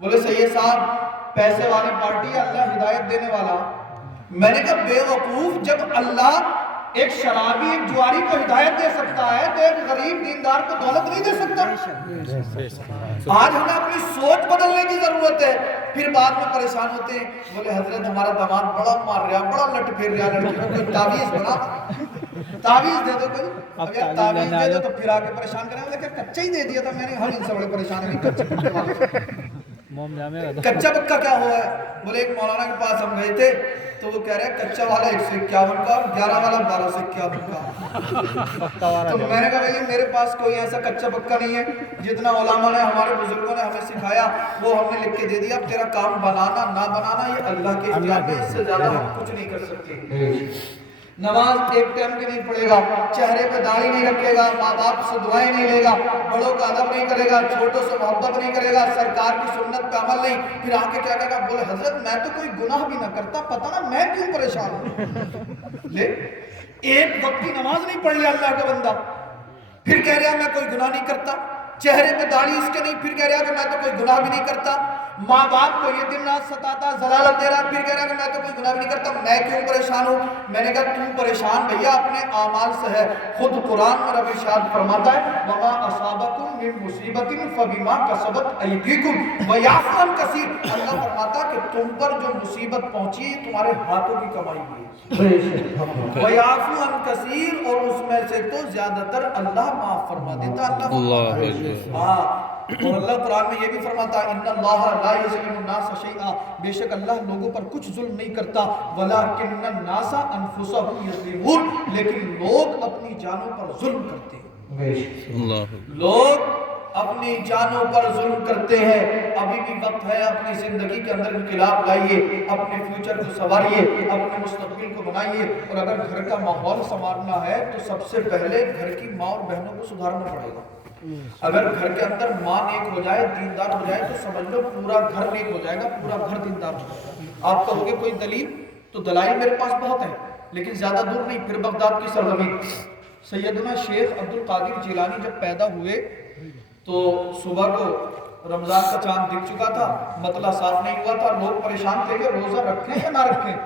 بولے سید صاحب پیسے والی پارٹی, اللہ ہدایت دینے والا. میں نے کہا بے وقوف, جب اللہ ایک شرابی ایک جواری کو ہدایت دے سکتا ہے تو ایک غریب دیندار کو دولت نہیں دے سکتا. آج ہمیں اپنی سوچ بدلنے کی ضرورت ہے, پھر بعد میں پریشان ہوتے ہیں. بولے حضرت ہمارا داماد بڑا مار رہا, بڑا لٹ پھیر رہا, لڑکی کو کوئی تعویذ بنا, تعویذ دے دو کوئی. اب یار تعویذ دے دو تو پھر آ کے پریشان کریں. بولے کہ کچا ہی دے دیا تھا میں نے, ہم ان سے بڑے پریشان ہیں کچا پکا کیا ہوا ہے. بولے ایک مولانا کے پاس ہم گئے تھے تو وہ کہہ رہے ہیں کچا والا 151 کا اور 11 والا 1251 کا. تو میں نے کہا بھائی میرے پاس کوئی ایسا کچا پکا نہیں ہے, جتنا علماء نے ہمارے بزرگوں نے ہمیں سکھایا وہ ہم نے لکھ کے دے دیا. اب تیرا کام بنانا نہ بنانا یہ اللہ کے اختیار میں, اس سے زیادہ ہم کچھ نہیں کر سکتے. نماز ایک ٹائم کی نہیں پڑھے گا, چہرے پہ داڑھی نہیں رکھے گا, ماں باپ سے دعائیں نہیں لے گا, بڑوں کا ادب نہیں کرے گا, چھوٹوں سے محبت نہیں کرے گا, سرکار کی سنت پہ عمل نہیں, پھر آ کے کیا کہے گا؟ بولے حضرت میں تو کوئی گناہ بھی نہ کرتا, پتہ نا میں کیوں پریشان ہوں. لے ایک وقت کی نماز نہیں پڑھ لیا اللہ کا بندہ, پھر کہہ رہا میں کوئی گناہ نہیں کرتا. چہرے پہ داڑھی اس کے نہیں, پھر کہہ رہا کہ میں تو کوئی گناہ بھی نہیں کرتا. ماں باپ کو یہ دن رات ستاتا، ضلالت دے رہا، پھر کہہ رہا کہ میں تو کوئی گناہ بھی نہیں کرتا، میں کیوں پریشان ہوں؟ میں نے کہا تو پریشان بھیا اپنے اعمال سے ہے۔ خود قرآن میں رب ارشاد فرماتا ہے وما اصابکم من مصیبت فبما کسبت ایدیکم ویعفو عن کثیر۔ اللہ فرماتا کہ تم پر جو مصیبت پہنچی تمہارے ہاتھوں کی کمائی ہوئی ہے، ویعفو عن کثیر، اور اس میں سے تو زیادہ تر اللہ معاف فرما دیتا۔ اللہ ہاں، اور اللہ قرآن میں یہ بھی فرماتا ہے ان اللہ لا یظلم الناس شیئا، بے شک اللہ لوگوں پر کچھ ظلم نہیں کرتا، ولکن الناس انفسهم یظلمون، لیکن لوگ اپنی جانوں پر ظلم کرتے ہیں، لوگ اپنی جانوں پر ظلم کرتے ہیں۔ ابھی بھی وقت ہے، اپنی زندگی کے اندر انقلاب لائیے، اپنے فیوچر کو سنواریے، اپنے مستقبل کو بنائیے، اور اگر گھر کا ماحول سنوارنا ہے تو سب سے پہلے گھر کی ماں اور بہنوں کو سدھارنا پڑے گا۔ اگر گھر کے اندر ماں نیک ہو جائے، دیندار ہو جائے، تو سمجھ لو پورا گھر نیک ہو جائے گا، پورا گھر دیندار ہو جائے گا۔ آپ کہو گے کوئی دلیل؟ تو دلائل میرے پاس بہت ہیں، لیکن زیادہ دور نہیں، پھر بغداد کی سرزمین سیدنا شیخ عبد القادر جیلانی جب پیدا ہوئے تو صبح کو رمضان کا چاند دکھ چکا تھا، مطلع صاف نہیں ہوا تھا، لوگ پریشان تھے کہ روزہ رکھیں یا نہ رکھیں۔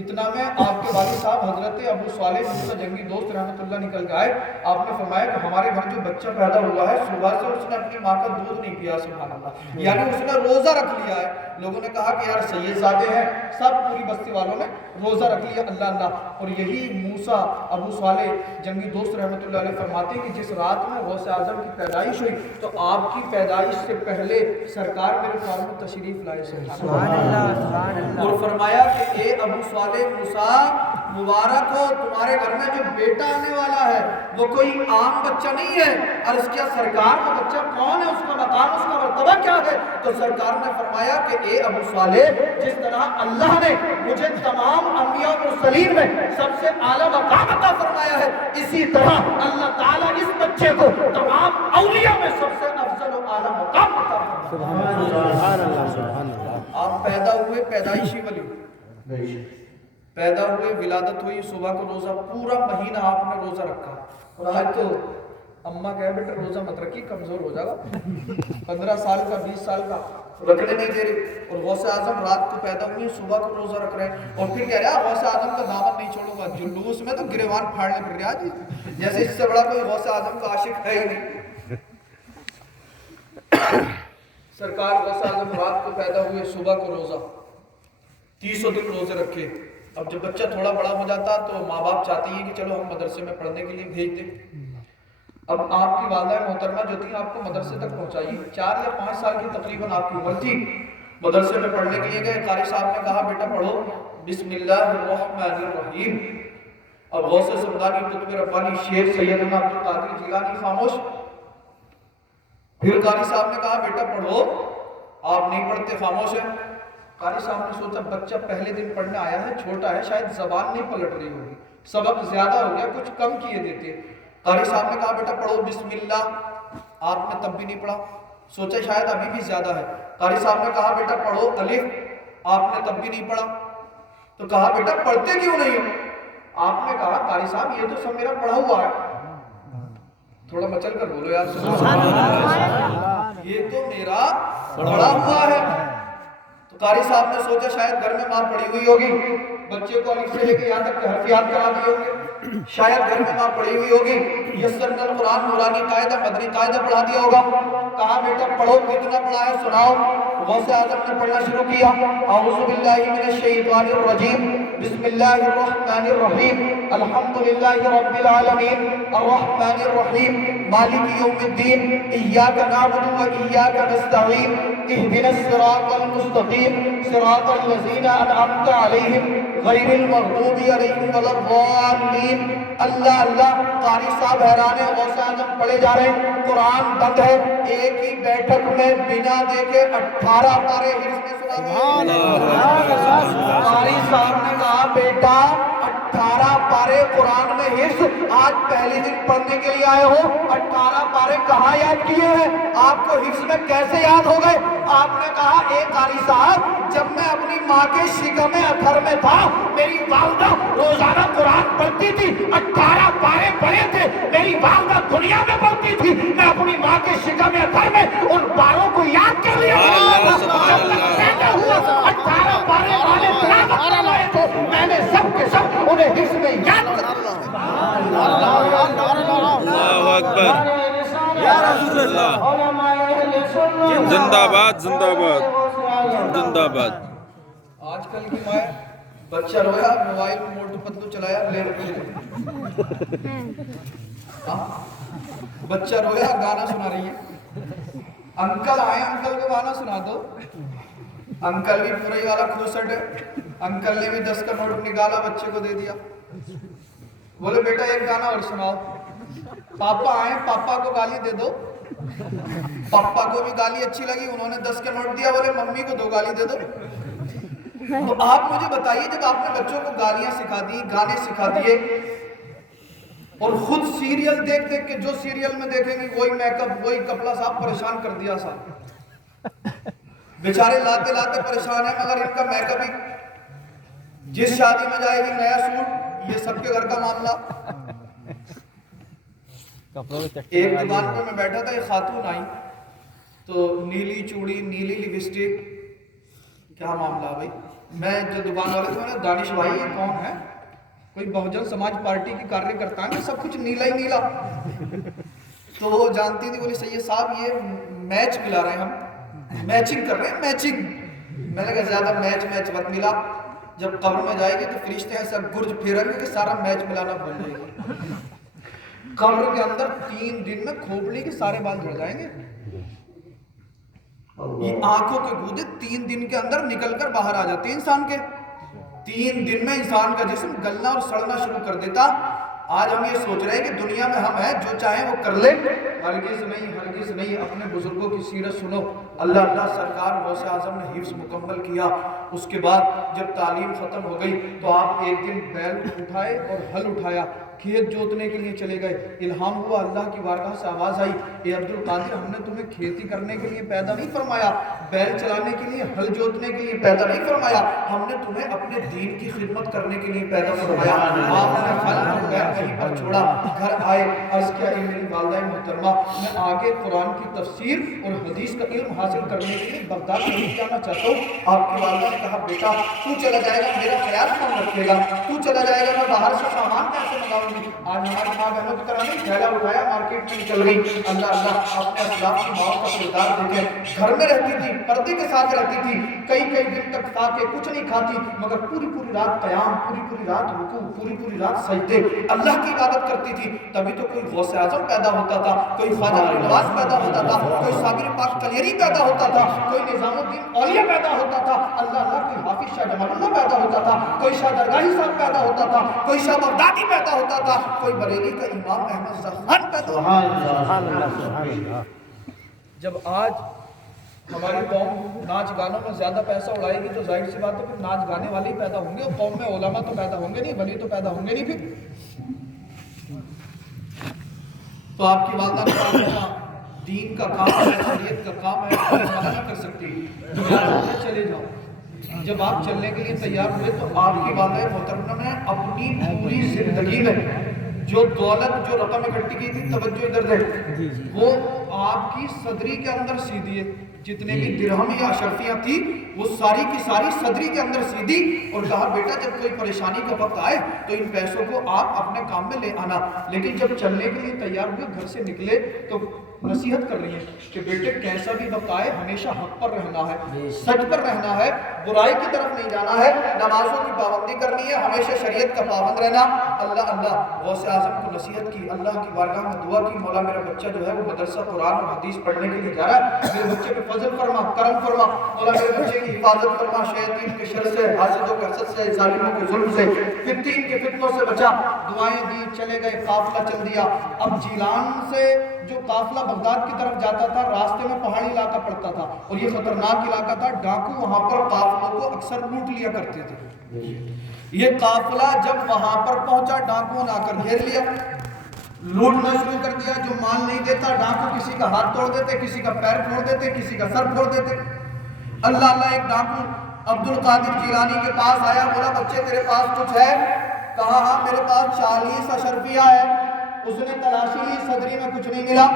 اتنا میں آپ کے والد صاحب حضرت ابو صالح موسیٰ جنگی دوست رحمۃ اللہ نکل کے آئے، آپ نے فرمایا کہ ہمارے گھر جو بچہ پیدا ہوا ہے صبح سے اس نے اپنی ماں کا دودھ نہیں پیا، سبحان اللہ، یعنی اس نے روزہ رکھ لیا ہے۔ لوگوں نے کہا کہ یار سید زادے ہیں، سب پوری بستی والوں نے روزہ رکھ لیا، اللہ اللہ۔ اور یہی موسیٰ ابو صالح جنگی دوست رحمۃ اللہ علیہ فرماتے ہیں کہ جس رات میں غوث اعظم کی پیدائش ہوئی تو آپ کی پیدائش سے پہلے سرکار میرے پاس میں تشریف لائے، سبحان اللہ، اور فرمایا کہ اے ابو صالح موسیٰ مبارک ہو، تمہارے گھر میں جو بیٹا آنے والا ہے وہ کوئی عام بچہ نہیں ہے۔ عرض کیا سرکار وہ بچہ کون ہے، اس کا مقام، اس کا مرتبہ کیا ہے؟ تو سرکار نے فرمایا کہ اے ابو صالح، جس طرح اللہ نے مجھے تمام انبیاء و مرسلین میں سب سے اعلیٰ مقام عطا فرمایا ہے، اسی طرح اللہ تعالیٰ اس بچے کو تمام اولیاء میں سب سے افضل و اعلیٰ مقام عطا فرمایا۔ آپ پیدا ہوئے پیدائشی ولی، پیدا ہوئے ولادت ہوئی، صبح کو روزہ پورا مہینہ آپ نے روزہ رکھا، اور آج تو اماں کہے بیٹا روزہ مت رکھی کمزور ہو جائے گا، 15 سال کا 20 سال کا رکھنے نہیں دے رہے، اور غوث اعظم رات کو پیدا ہوئی صبح کو روزہ رکھ رہے ہیں، اور پھر کہہ رہا غوث اعظم کا دامن نہیں چھوڑوں گا، جلوس میں تو گریبان پھاڑنے پڑ رہا جی، جیسے اس سے بڑا کوئی غوث اعظم کا عاشق ہے ہی نہیں۔ سرکار غوث اعظم رات کو پیدا ہوئے، صبح کو روزہ، 30 دن روزے رکھے۔ اب جب بچہ تھوڑا بڑا ہو جاتا تو ماں باپ چاہتی ہیں کہ چلو ہم مدرسے میں پڑھنے کے لیے بھیج دیں۔ اب آپ کی والدہ محترمہ جو تھی آپ کو مدرسے تک پہنچائی، 4 یا 5 سال کی تقریباً آپ کی عمر تھی، مدرسے میں پڑھنے کے لیے گئے، قاری صاحب نے کہا بیٹا پڑھو بسم اللہ الرحمن الرحیم۔ اب غوث سمدانی قطب ربانی شیخ سیدنا عبد القادر جیلانی خاموش۔ پھر قاری صاحب نے کہا بیٹا پڑھو، آپ نہیں پڑھتے، خاموش ہے۔ قاری صاحب نے سوچا بچہ پہلے دن پڑھنے آیا ہے، چھوٹا ہے، شاید زبان نہیں پلٹ رہی ہوگی، سبق زیادہ ہو گیا، کچھ کم کیے دیتے۔ قاری صاحب نے کہا بیٹا پڑھو بسم اللہ، آپ نے تب بھی نہیں پڑھا، سوچا شاید ابھی بھی زیادہ ہے۔ قاری صاحب نے کہا بیٹا پڑھو الف، آپ نے تب بھی نہیں پڑھا، تو کہا بیٹا پڑھتے کیوں نہیں ہو؟ آپ نے کہا قاری صاحب یہ تو سب میرا پڑھا ہوا ہے، تھوڑا مچل کر بولو یار، یہ تو میرا پڑھا ہوا ہے۔ تو قاری صاحب نے سوچا شاید گھر میں ماں پڑھی ہوئی ہوگی، بچے کو الف سے لے کے یہاں تک کہ حرفیات کرا دیے ہوں گے، شاید گھر میں ماں پڑھی ہوئی ہوگی، یسرنا القرآن نورانی قاعدہ مدنی قاعدہ پڑھا دیا ہوگا۔ کہا بیٹا پڑھو، کتنا پڑھا ہے سناؤ۔ غوث اعظم نے پڑھنا شروع کیا، اعوذ باللہ من الشیطان الرجیم، بسم اللہ الرحمن الرحیم، الحمدللہ رب العالمین، الرحمن الرحیم، مالک یوم الدین، ایاک نعبد و ایاک نستعین، اہدنا الصراط المستقیم، صراط الذین انعمت علیہم غیر المغضوب علیہم ولا الضالین۔ اللہ اللہ، قاری صاحب حیران ہے، غوث اعظم پڑھے جا رہے ہیں، قرآن بند ہے، ایک ہی بیٹھک میں بنا دیکھے 18 پارے حفظ میں سنا دیے۔ قاری صاحب نے کہا بیٹا 18 پارے قرآن میں حفظ، آج پہلی دن پڑھنے کے لیے آئے ہو، 18 پارے کہاں یاد کیے ہیں؟ آپ کو حفظ میں کیسے یاد ہو گئے؟ آپ نے کہا اے قاری صاحب، جب میں اپنی ماں کے شکم اثر میں تھا، میری والدہ روزانہ قرآن پڑھتی تھی، 18 پارے پڑھے تھے، میری والدہ دنیا میں پڑھتی تھی، میں اپنی ماں کے شکم اثر میں ان پاروں کو یاد کر لیا۔ اکبر یا رسول اللہ زندہ باد زندہ باد زندہ باد. آج کل کی مائیں بچہ رویا موبائل میں موٹو پتلو چلایا لے رکھے. بچہ رویا گانا سنا رہی ہے. انکل آئے انکل کو گانا سنا دو. انکل بھی پوری والا کھوسٹ ہے. انکل نے بھی 10 کا نوٹ نکالا بچے کو دے دیا. بولے بیٹا ایک گانا اور سناؤ. پاپا آئے پاپا کو گالی دے دو. پاپا کو بھی گالی اچھی لگی انہوں نے 10 کا نوٹ دیا. بولے ممی کو 2 گالی دے دو. تو آپ مجھے بتائیے جب آپ نے بچوں کو گالیاں سکھا دی گانے سکھا دیے اور خود سیریل دیکھ دیکھ کے جو سیریل میں دیکھیں گے وہی میک اپ وہی کپڑا صاحب پریشان کر دیا صاحب. بیچارے لاتے لاتے پریشان ہیں مگر ان کا میک اپ ہی جس شادی میں جائے گی نیا سوٹ یہ سب کے گھر کا معاملہ. ایک دکان پر میں بیٹھا تھا ایک خاتون آئی تو نیلی چوڑی نیلی لپسٹک. کیا معاملہ بھائی. میں جو دکان والے تھے میں دانش بھائی یہ کون ہے کوئی بہوجن سماج پارٹی کی کاریہ کرتا ہے سب کچھ نیلا ہی نیلا. تو وہ جانتی تھی. بولی سید صاحب یہ میچ ملا رہے ہیں ہم میچنگ کر رہے ہیں میچنگ. میں نے کہا زیادہ میچ مت ملا. جب قبر میں جائے گی تو فرشتے ایسا گرج پھیریں گے کہ سارا میچ ملانا بھول جائے گی. قبر کے اندر 3 دن میں کھوپڑی کے سارے بال جھڑ جائیں گے. یہ آنکھوں کے گودے 3 دن کے اندر نکل کر باہر آ جاتے ہیں انسان کے. 3 دن میں انسان کا جسم گلنا اور سڑنا شروع کر دیتا. آج ہم یہ سوچ رہے ہیں کہ دنیا میں ہم ہیں جو چاہیں وہ کر لیں. ہرگز نہیں. اپنے بزرگوں کی سیرت سنو. اللہ سرکار غوث اعظم نے حفظ مکمل کیا. اس کے بعد جب تعلیم ختم ہو گئی تو آپ ایک دن بیل اٹھائے اور ہل اٹھایا کھیت جوتنے کے لیے چلے گئے. الہام ہوا اللہ کی بارگاہ سے آواز آئی اے عبد القادر ہم نے تمہیں کھیتی کرنے کے لیے پیدا نہیں فرمایا بیل چلانے کے لیے ہل جوتنے کے لیے پیدا نہیں فرمایا. ہم نے تمہیں اپنے دین کی خدمت کرنے کے لیے پیدا فرمایا. آپ نے ہل اور بیل کہیں پر چھوڑا. گھر آئے عرض کیا اے میری والدہ محترمہ میں آگے قرآن کی تفسیر اور حدیث کا علم حاصل کرنے کے لیے بغداد شریف جانا چاہتا ہوں. آپ کی والدہ نے کہا بیٹا تو چلا جائے گا میرا خیال کون رکھے گا. تو چلا جائے گا میں باہر سے سامان کیسے منگاؤں گی. آج ہماری ماں بہنوں کی طرح نہیں تھیلا اٹھایا مارکیٹ میں نکل گئی. اللہ اپنے اسلاف کی ماں کا کردار دیکھیں. گھر میں رہتی تھی پردے کے ساتھ رہتی تھی. کئی دن تک کھا کے کچھ نہیں کھاتی مگر پوری رات قیام پوری رات رکوع پوری رات سجدے اللہ کی عبادت کرتی تھی. تبھی تو کوئی غوث اعظم پیدا ہوتا تھا کوئی خواجہ نواز پیدا ہوتا تھا کوئی صابر پاک کلیری پیدا ہوتا تھا کوئی نظام الدین اولیاء پیدا ہوتا تھا. اللہ کوئی حافظ شاہ جمال اللہ پیدا ہوتا تھا کوئی شاہ درگاہی صاحب پیدا ہوتا تھا کوئی شاہ بغدادی پیدا ہوتا تھا کوئی بریلی کا امام احمد زخان پیدا ہوتا تھا. جب آج ہماری قوم ناچ گانوں میں زیادہ پیسہ اڑائے گی تو ظاہر سی بات ہے پھر ناچ گانے والے ہی پیدا ہوں گے. اور قوم میں علماء تو پیدا ہوں گے نہیں ولی تو پیدا ہوں گے نہیں. پھر تو آپ کی والدہ نے کہا دین کا کام ہے شریعت کا کام ہے منع نہ کر سکتی چلے جاؤ. جب آپ چلنے کے لیے تیار ہوئے تو آپ کی والدہ محترمہ نے اپنی پوری زندگی میں جو دولت جو رقم اکٹھی کی تھی توجہ ادھر دے وہ آپ کی صدری کے اندر سی دیے. جتنے بھی درہم یا اشرفیاں تھی وہ ساری کی ساری صدری کے اندر سی دی اور کہا بیٹا جب کوئی پریشانی کا وقت آئے تو ان پیسوں کو آپ اپنے کام میں لے آنا. لیکن جب چلنے کے لیے تیار ہوئے گھر سے نکلے تو نصیحت کر رہی ہے کہ بیٹے کیسا بھی وقت آئے ہمیشہ حق پر رہنا ہے سچ پر رہنا ہے برائی کی طرف نہیں جانا ہے نمازوں کی پابندی کرنی ہے ہمیشہ شریعت کا پابند رہنا. اللہ غوث اعظم کو نصیحت کی. اللہ کی بارگاہ میں دعا کی مولا میرا بچہ جو ہے وہ مدرسہ قرآن اور حدیث پڑھنے کے لیے جا رہا ہے. میرے بچے پہ فضل فرما کرم فرما مولا میرے بچے کی حفاظت فرما شیاطین کے شر سے حاسدوں کے حسد سے ظالموں کے ظلم سے فتین کے فتنوں سے بچا. دعائیں دی چلے گئے قافلہ چل دیا. اب جیلان سے جو قافلہ بغداد کی طرف جاتا تھا راستے میں پہاڑی علاقہ پڑتا تھا اور یہ خطرناک علاقہ تھا. ڈاکو وہاں پر قافلوں کو اکثر لوٹ لیا کرتے تھے. یہ قافلہ جب وہاں پر پہنچا ڈاکو نے آ کر گھیر لیا لوٹنا شروع کر دیا. جو مال نہیں دیتا ڈاکو کسی کا ہاتھ توڑ دیتے کسی کا پیر پھوڑ دیتے کسی کا سر پھوڑ دیتے. اللہ ایک ڈاکو عبد القادر جیلانی کے پاس آیا. بولا بچے تیرے پاس کچھ ہے؟ کہا ہاں میرے پاس 40 اشرفیہ ہے. اس نے تلاشی لی صدری میں کچھ نہیں ملا.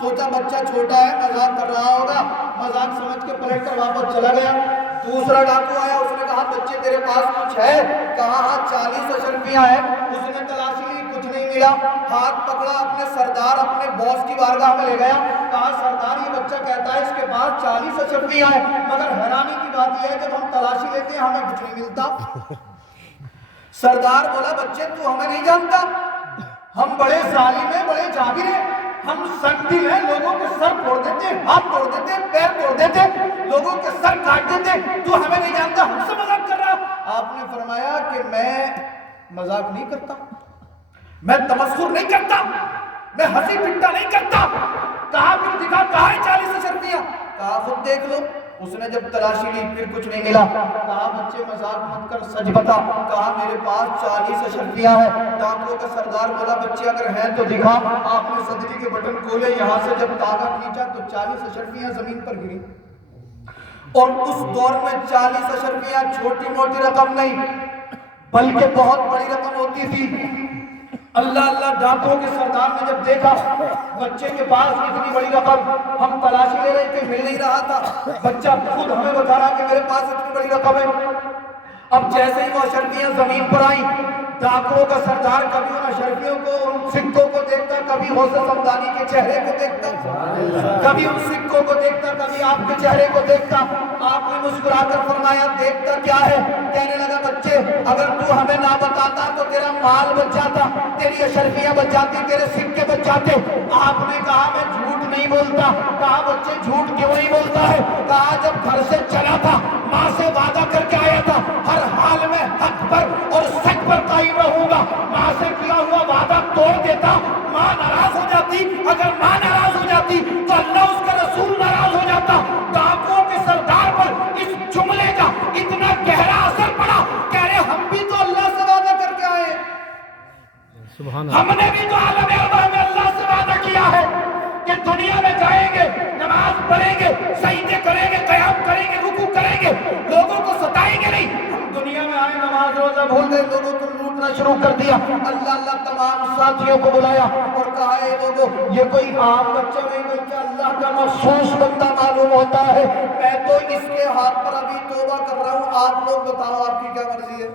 سوچا بچہ چھوٹا ہے مذاق کر رہا ہوگا مذاق سمجھ کے پلٹ کر واپس چلا گیا. دوسرا ڈاکو آیا اس نے کہا بچے تیرے پاس کچھ ہے؟ کہا ہاں 40 اشرفیہ ہے. اس نے تلاشی لی کچھ نہیں ملا، ہاتھ پکڑا اپنے سردار اپنے باس کی بارگاہ میں لے گیا، کہا سردار یہ بچہ کہتا ہے اس کے پاس 40 اشرفیاں ہیں، مگر حیرانی کی بات یہ ہے جب ہم تلاشی لیتے ہیں ہمیں کچھ نہیں ملتا۔ سردار بولا بچے تو ہمیں نہیں جانتا، ہم بڑے ظالم ہیں، بڑے جابر ہیں، ہم سخت دل ہیں، لوگوں کے سر توڑ دیتے، ہاتھ توڑ دیتے، پیر توڑ دیتے، لوگوں کے سر کاٹ دیتے، تو ہمیں نہیں جانتا، ہم سے مذاق کر رہا۔ آپ نے فرمایا کہ میں مذاق نہیں کرتا، میں تمسخر نہیں کرتا، میں ہنسی ٹھٹا نہیں کرتا۔ کہا پھر دکھا کہاں ہے 40 اشرفیاں؟ کہا خود دیکھ لو۔ اس نے جب تلاشی لی پھر کچھ نہیں ملا، کہا بچے مذاق مت کر سچ بتا۔ کہا میرے پاس 40 اشرفیاں ہیں۔ ڈاکوؤں کا سردار بولا بچے اگر ہیں تو دکھا۔ آپ نے صدقے کے بٹن کھولے، یہاں سے جب تاغا کھینچا تو 40 اشرفیاں زمین پر گری، اور اس دور میں 40 اشرفیاں چھوٹی موٹی رقم نہیں بلکہ بہت بڑی رقم ہوتی تھی۔ اللہ اللہ، ڈاکوؤں کے سردار نے جب دیکھا بچے کے پاس اتنی بڑی رقم، ہم تلاشی لے رہے تھے مل نہیں رہا تھا، بچہ خود ہمیں بتا رہا کہ میرے پاس اتنی بڑی رقم ہے۔ اب جیسے ہی وہ اشرفیاں زمین پر آئیں، ڈاکوؤں کا سردار کبھی ان اشرفیوں کو، ان سکوں کو دیکھتا، کبھی غوث سمدانی کے چہرے کو دیکھتا، کبھی ان سکوں کو دیکھتا، کبھی آپ کے چہرے کو دیکھتا۔ آپ نے مسکرا کر فرمایا دیکھتا کیا ہے؟ کہنے لگا بچے اگر تو ہمیں نہ بتاتا تو تیرا مال بچ جاتا، تیری اشرفیاں بچ جاتی، تیرے سکے بچ جاتے۔ آپ نے کہا میں جھوٹ نہیں بولتا۔ کہا بچے جھوٹ کیوں نہیں بولتا ہے؟ کہا جب گھر سے چلا تھا ماں سے وعدہ کر کے آیا تھا ہر حال میں حق پر اور سچ پر قائم رہوں گا، ماں سے کیا ہوا وعدہ توڑ دیتا، ماں ناراض ہو جاتی، اگر ماں ناراض ہو جاتی تو اللہ اس کا رسول ناراض ہو جاتا۔ ڈاکوؤں کے سردار پر اس جملے کا اتنا گہرا اثر پڑا، کہہ رہے ہم بھی تو اللہ سے وعدہ کر کے آئے، ہم نے بھی تو عالم ارواح میں اللہ سے وعدہ کیا ہے کہ دنیا میں جائیں گے، نماز پڑھیں گے، سجدے کریں گے، قیام کریں گے، رکوع کریں گے، لوگوں کو ستائیں گے نہیں۔ ہم دنیا میں آئے نماز روزہ بھول گئے، لوگوں کو لوٹنا شروع کر دیا۔ اللہ اللہ تمام ساتھیوں کو بلایا اور کہا اے لوگوں یہ کوئی عام بچہ نہیں بلکہ اللہ کا مخصوص بندہ معلوم ہوتا ہے، میں تو اس کے ہاتھ پر ابھی توبہ کر رہا ہوں، آپ لوگ بتاؤ آپ کی کیا مرضی ہے؟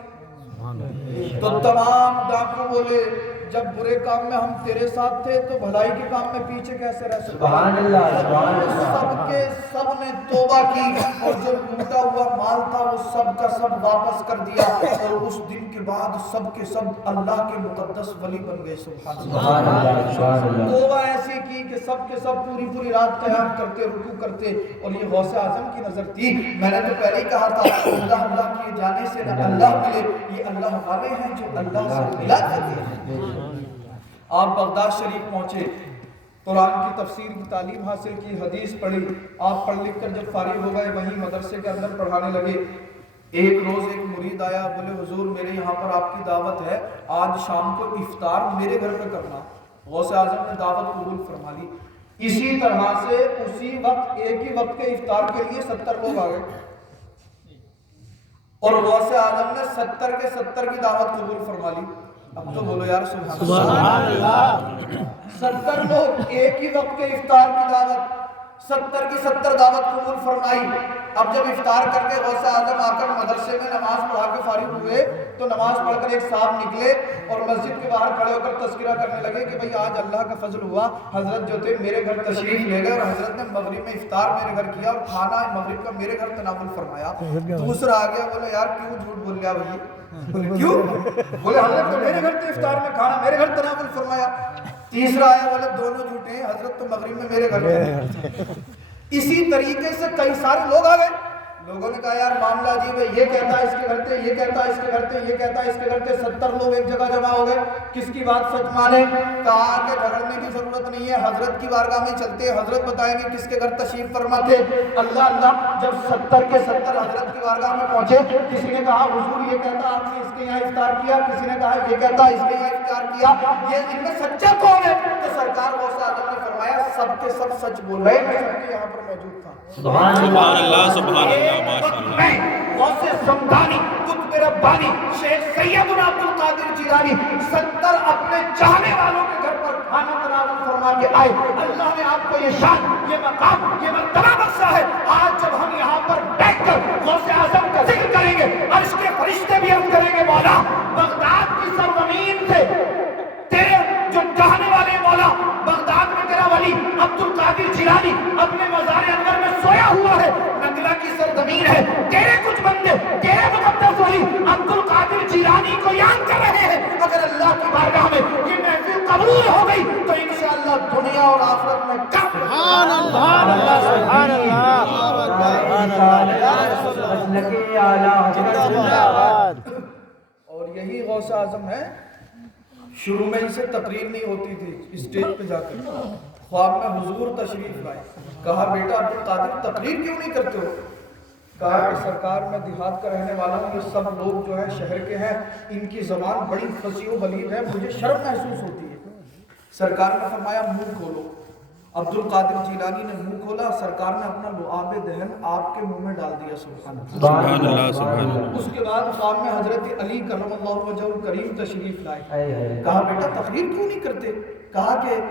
تو تمام ڈاکو بولے جب برے کام میں ہم تیرے ساتھ تھے تو بھلائی کے کام میں پیچھے کیسے رہ سکتے؟ سبحان اللہ، سبحان اللہ۔ سب کے سب نے توبہ کی اور جو لوٹا ہوا مال تھا وہ سب کا سب واپس کر دیا، اور اس دن کے بعد سب کے سب اللہ کے مقدس ولی بن گئے۔ سبحان اللہ۔ توبہ ایسی کی کہ سب کے سب پوری رات قیام کرتے، رکوع کرتے، اور یہ غوث اعظم کی نظر تھی۔ میں نے تو پہلے ہی کہا تھا اللہ اللہ کیے جانے سے نہ اللہ ملے، یہ اللہ والے ہیں جو اللہ سے ملا کرتے ہیں۔ آپ بغداد شریف پہنچے، قرآن کی تفسیر کی تعلیم حاصل کی، حدیث پڑھی، آپ پڑھ لکھ کر جب فارغ ہو گئے وہیں مدرسے کے اندر پڑھانے لگے۔ ایک روز ایک مرید آیا، بولے حضور میرے یہاں پر آپ کی دعوت ہے، آج شام کو افطار میرے گھر پہ کرنا۔ غوث اعظم نے دعوت قبول فرما لی۔ اسی طرح سے اسی وقت ایک ہی وقت کے افطار کے لیے 70 لوگ آ گئے، اور غوث اعظم نے 70 کے 70 کی دعوت قبول فرما لی۔ اب تو بولو یار سبحان اللہ۔ 70 لوگ ایک ہی وقت کے افطار کی دعوت، 70 کی 70 دعوت قبول فرمائی۔ اب جب افطار کر کے غوث اعظم آ کر مدرسے میں نماز پڑھا کے فارغ ہوئے تو نماز پڑھ کر ایک صاحب نکلے اور مسجد کے باہر کھڑے ہو کر تذکرہ کرنے لگے کہ بھئی آج اللہ کا فضل ہوا، حضرت جو تھے میرے گھر تشریف لے گئے اور حضرت نے مغرب میں افطار میرے گھر کیا اور کھانا مغرب کا میرے گھر تناول فرمایا۔ دوسرا آ گیا، بولے یار کیوں جھوٹ بول گیا بھائی؟ کیوں؟ بولے حضرت تو میرے گھر تھے، افطار میں کھانا میرے گھر تناول فرمایا۔ تیسرا آیا، بولے دونوں جھوٹے ہیں، حضرت تو مغرب میں میرے گھر تھے۔ اسی طریقے سے کئی سارے لوگ آ گئے۔ لوگوں نے کہا یار معاملہ عجیب ہے، یہ کہتا ہے اس کے گھر تھے، یہ کہتا ہے اس کے گھر تھے، یہ کہتا ہے اس کے گھر تھے۔ 70 لوگ ایک جگہ جمع ہو گئے، کس کی بات سچ مانے؟ کہا کہ جھگڑنے کی ضرورت نہیں ہے، حضرت کی بارگاہ میں چلتے، حضرت بتائیں گے کس کے گھر تشریف فرما تھے۔ اللہ اللہ، جب 70 کے 70 حضرت کی بارگاہ میں پہنچے، کسی نے کہا حضور یہ کہتا آپ نے اس کے یہاں افطار کیا، کسی نے کہا یہ کہتا اس کے یہاں افطار کیا، یہ ان میں سچا کون ہے؟ تو سرکار غوث اعظم نے فرمایا سب کے سب سچ بول رہے ہیں، میں سب کے یہاں پر موجود تھا۔ سبحان اللہ، سبحان اللہ، ماشاء اللہ۔ میں غوث سمدانی، قطب ربانی، شیخ سیدنا عبد القادر جیلانی 70 اپنے چاہنے والوں کے گھر پر کھانا تناول فرما کے آئے۔ اللہ نے آپ کو یہ شان، یہ مقام، یہ مرتبہ بخشا ہے۔ آج جب ہم یہاں پر بیٹھ کر غوث اعظم کا ذکر کریں گے، عرش کے فرشتے بھی عرض کریں گے مولا بغداد کی سرزمین سے تیرے مولا بغداد میں تیرا ولی عبد القادر جیلانی اپنے مزار انور میں سویا ہوا ہے، نگلا کی سرزمین ہے، تیرے کچھ بندے تیرے مقدس ولی عبد القادر جیلانی کو یاد کر رہے ہیں، اگر اللہ کی بارگاہ میں یہ محفل قبول ہو گئی تو انشاءاللہ دنیا اور آخرت میں سبحان اللہ سبحان اللہ۔ اور یہی غوث اعظم ہے، شروع میں ان سے تقریر نہیں ہوتی تھی، اسٹیج پہ جا کر خواب میں حضور تشریف لائے، کہا بیٹا عبد القادر تقریر کیوں نہیں کرتے ہو؟ کہا کہ سرکار میں دیہات کا رہنے والا ہوں، یہ سب لوگ جو ہے شہر کے ہیں، ان کی زبان بڑی فصیح و بلیغ ہے، مجھے شرم محسوس ہوتی ہے۔ سرکار نے فرمایا منہ کھولو۔ عبد القادر جیلانی نے منہ کھولا، سرکار نے اپنا لعاب دہن آپ کے منہ میں ڈال دیا، سبحان اللہ سبحان اللہ۔ اس کے بعد خواب میں حضرت علی کرم اللہ وجہہ الکریم تشریف لائے، کہا بیٹا تقریر کیوں نہیں کرتے؟ کہا کہ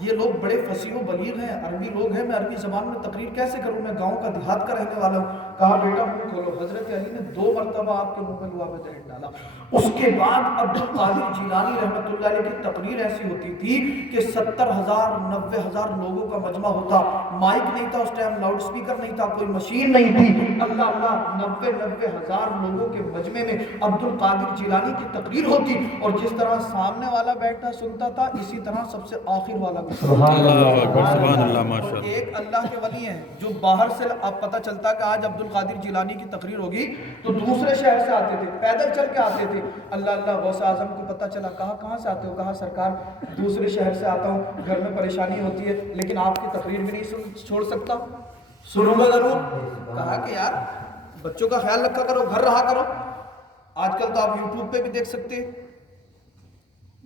یہ لوگ بڑے فصیح و بلیغ ہیں، عربی لوگ ہیں، میں عربی زبان میں تقریر کیسے کروں، میں گاؤں کا دیہات کا رہنے والا ہوں۔ کہا بیٹا منہ کھولو۔ حضرت علی نے 2 مرتبہ آپ کے منہ میں لعاب دہن ڈالا۔ اس کے بعد عبد القادر جیلانی رحمۃ اللہ علیہ کی تقریر ایسی ہوتی تھی کہ 70,000 90,000 لوگوں کا مجمع ہوتا، مائک نہیں تھا اس ٹائم، لاؤڈ سپیکر نہیں تھا، کوئی مشین نہیں تھی، اللہ اللہ 90,000 لوگوں کے مجمع میں عبد القادر جیلانی کی تقریر ہوتی، اور جس طرح سامنے والا بیٹھا سنتا تھا، اسی طرح سب سے آخر والا بھی سبحان اللہ ماشاءاللہ۔ ایک اللہ کے ولی ہیں جو باہر سے اب پتہ چلتا کہ آج عبد القادر جیلانی کی تقریر ہوگی تو دوسرے شہر سے آتے تھے، پیدل چل کے آتے تھے۔ اللہ اللہ غوث اعظم کو پتہ چلا، کہاں سے آتے ہو؟ کہا سرکار دوسرے شہر سے آتا ہوں، گھر میں پریشانی ہوتی ہے، لیکن آپ کی تقریر بھی نہیں چھوڑ سکتا، سنوں گا ضرور۔ کہا کہ یار بچوں کا خیال رکھا کرو، گھر رہا کرو، آج کل تو آپ یوٹیوب پہ بھی دیکھ سکتے،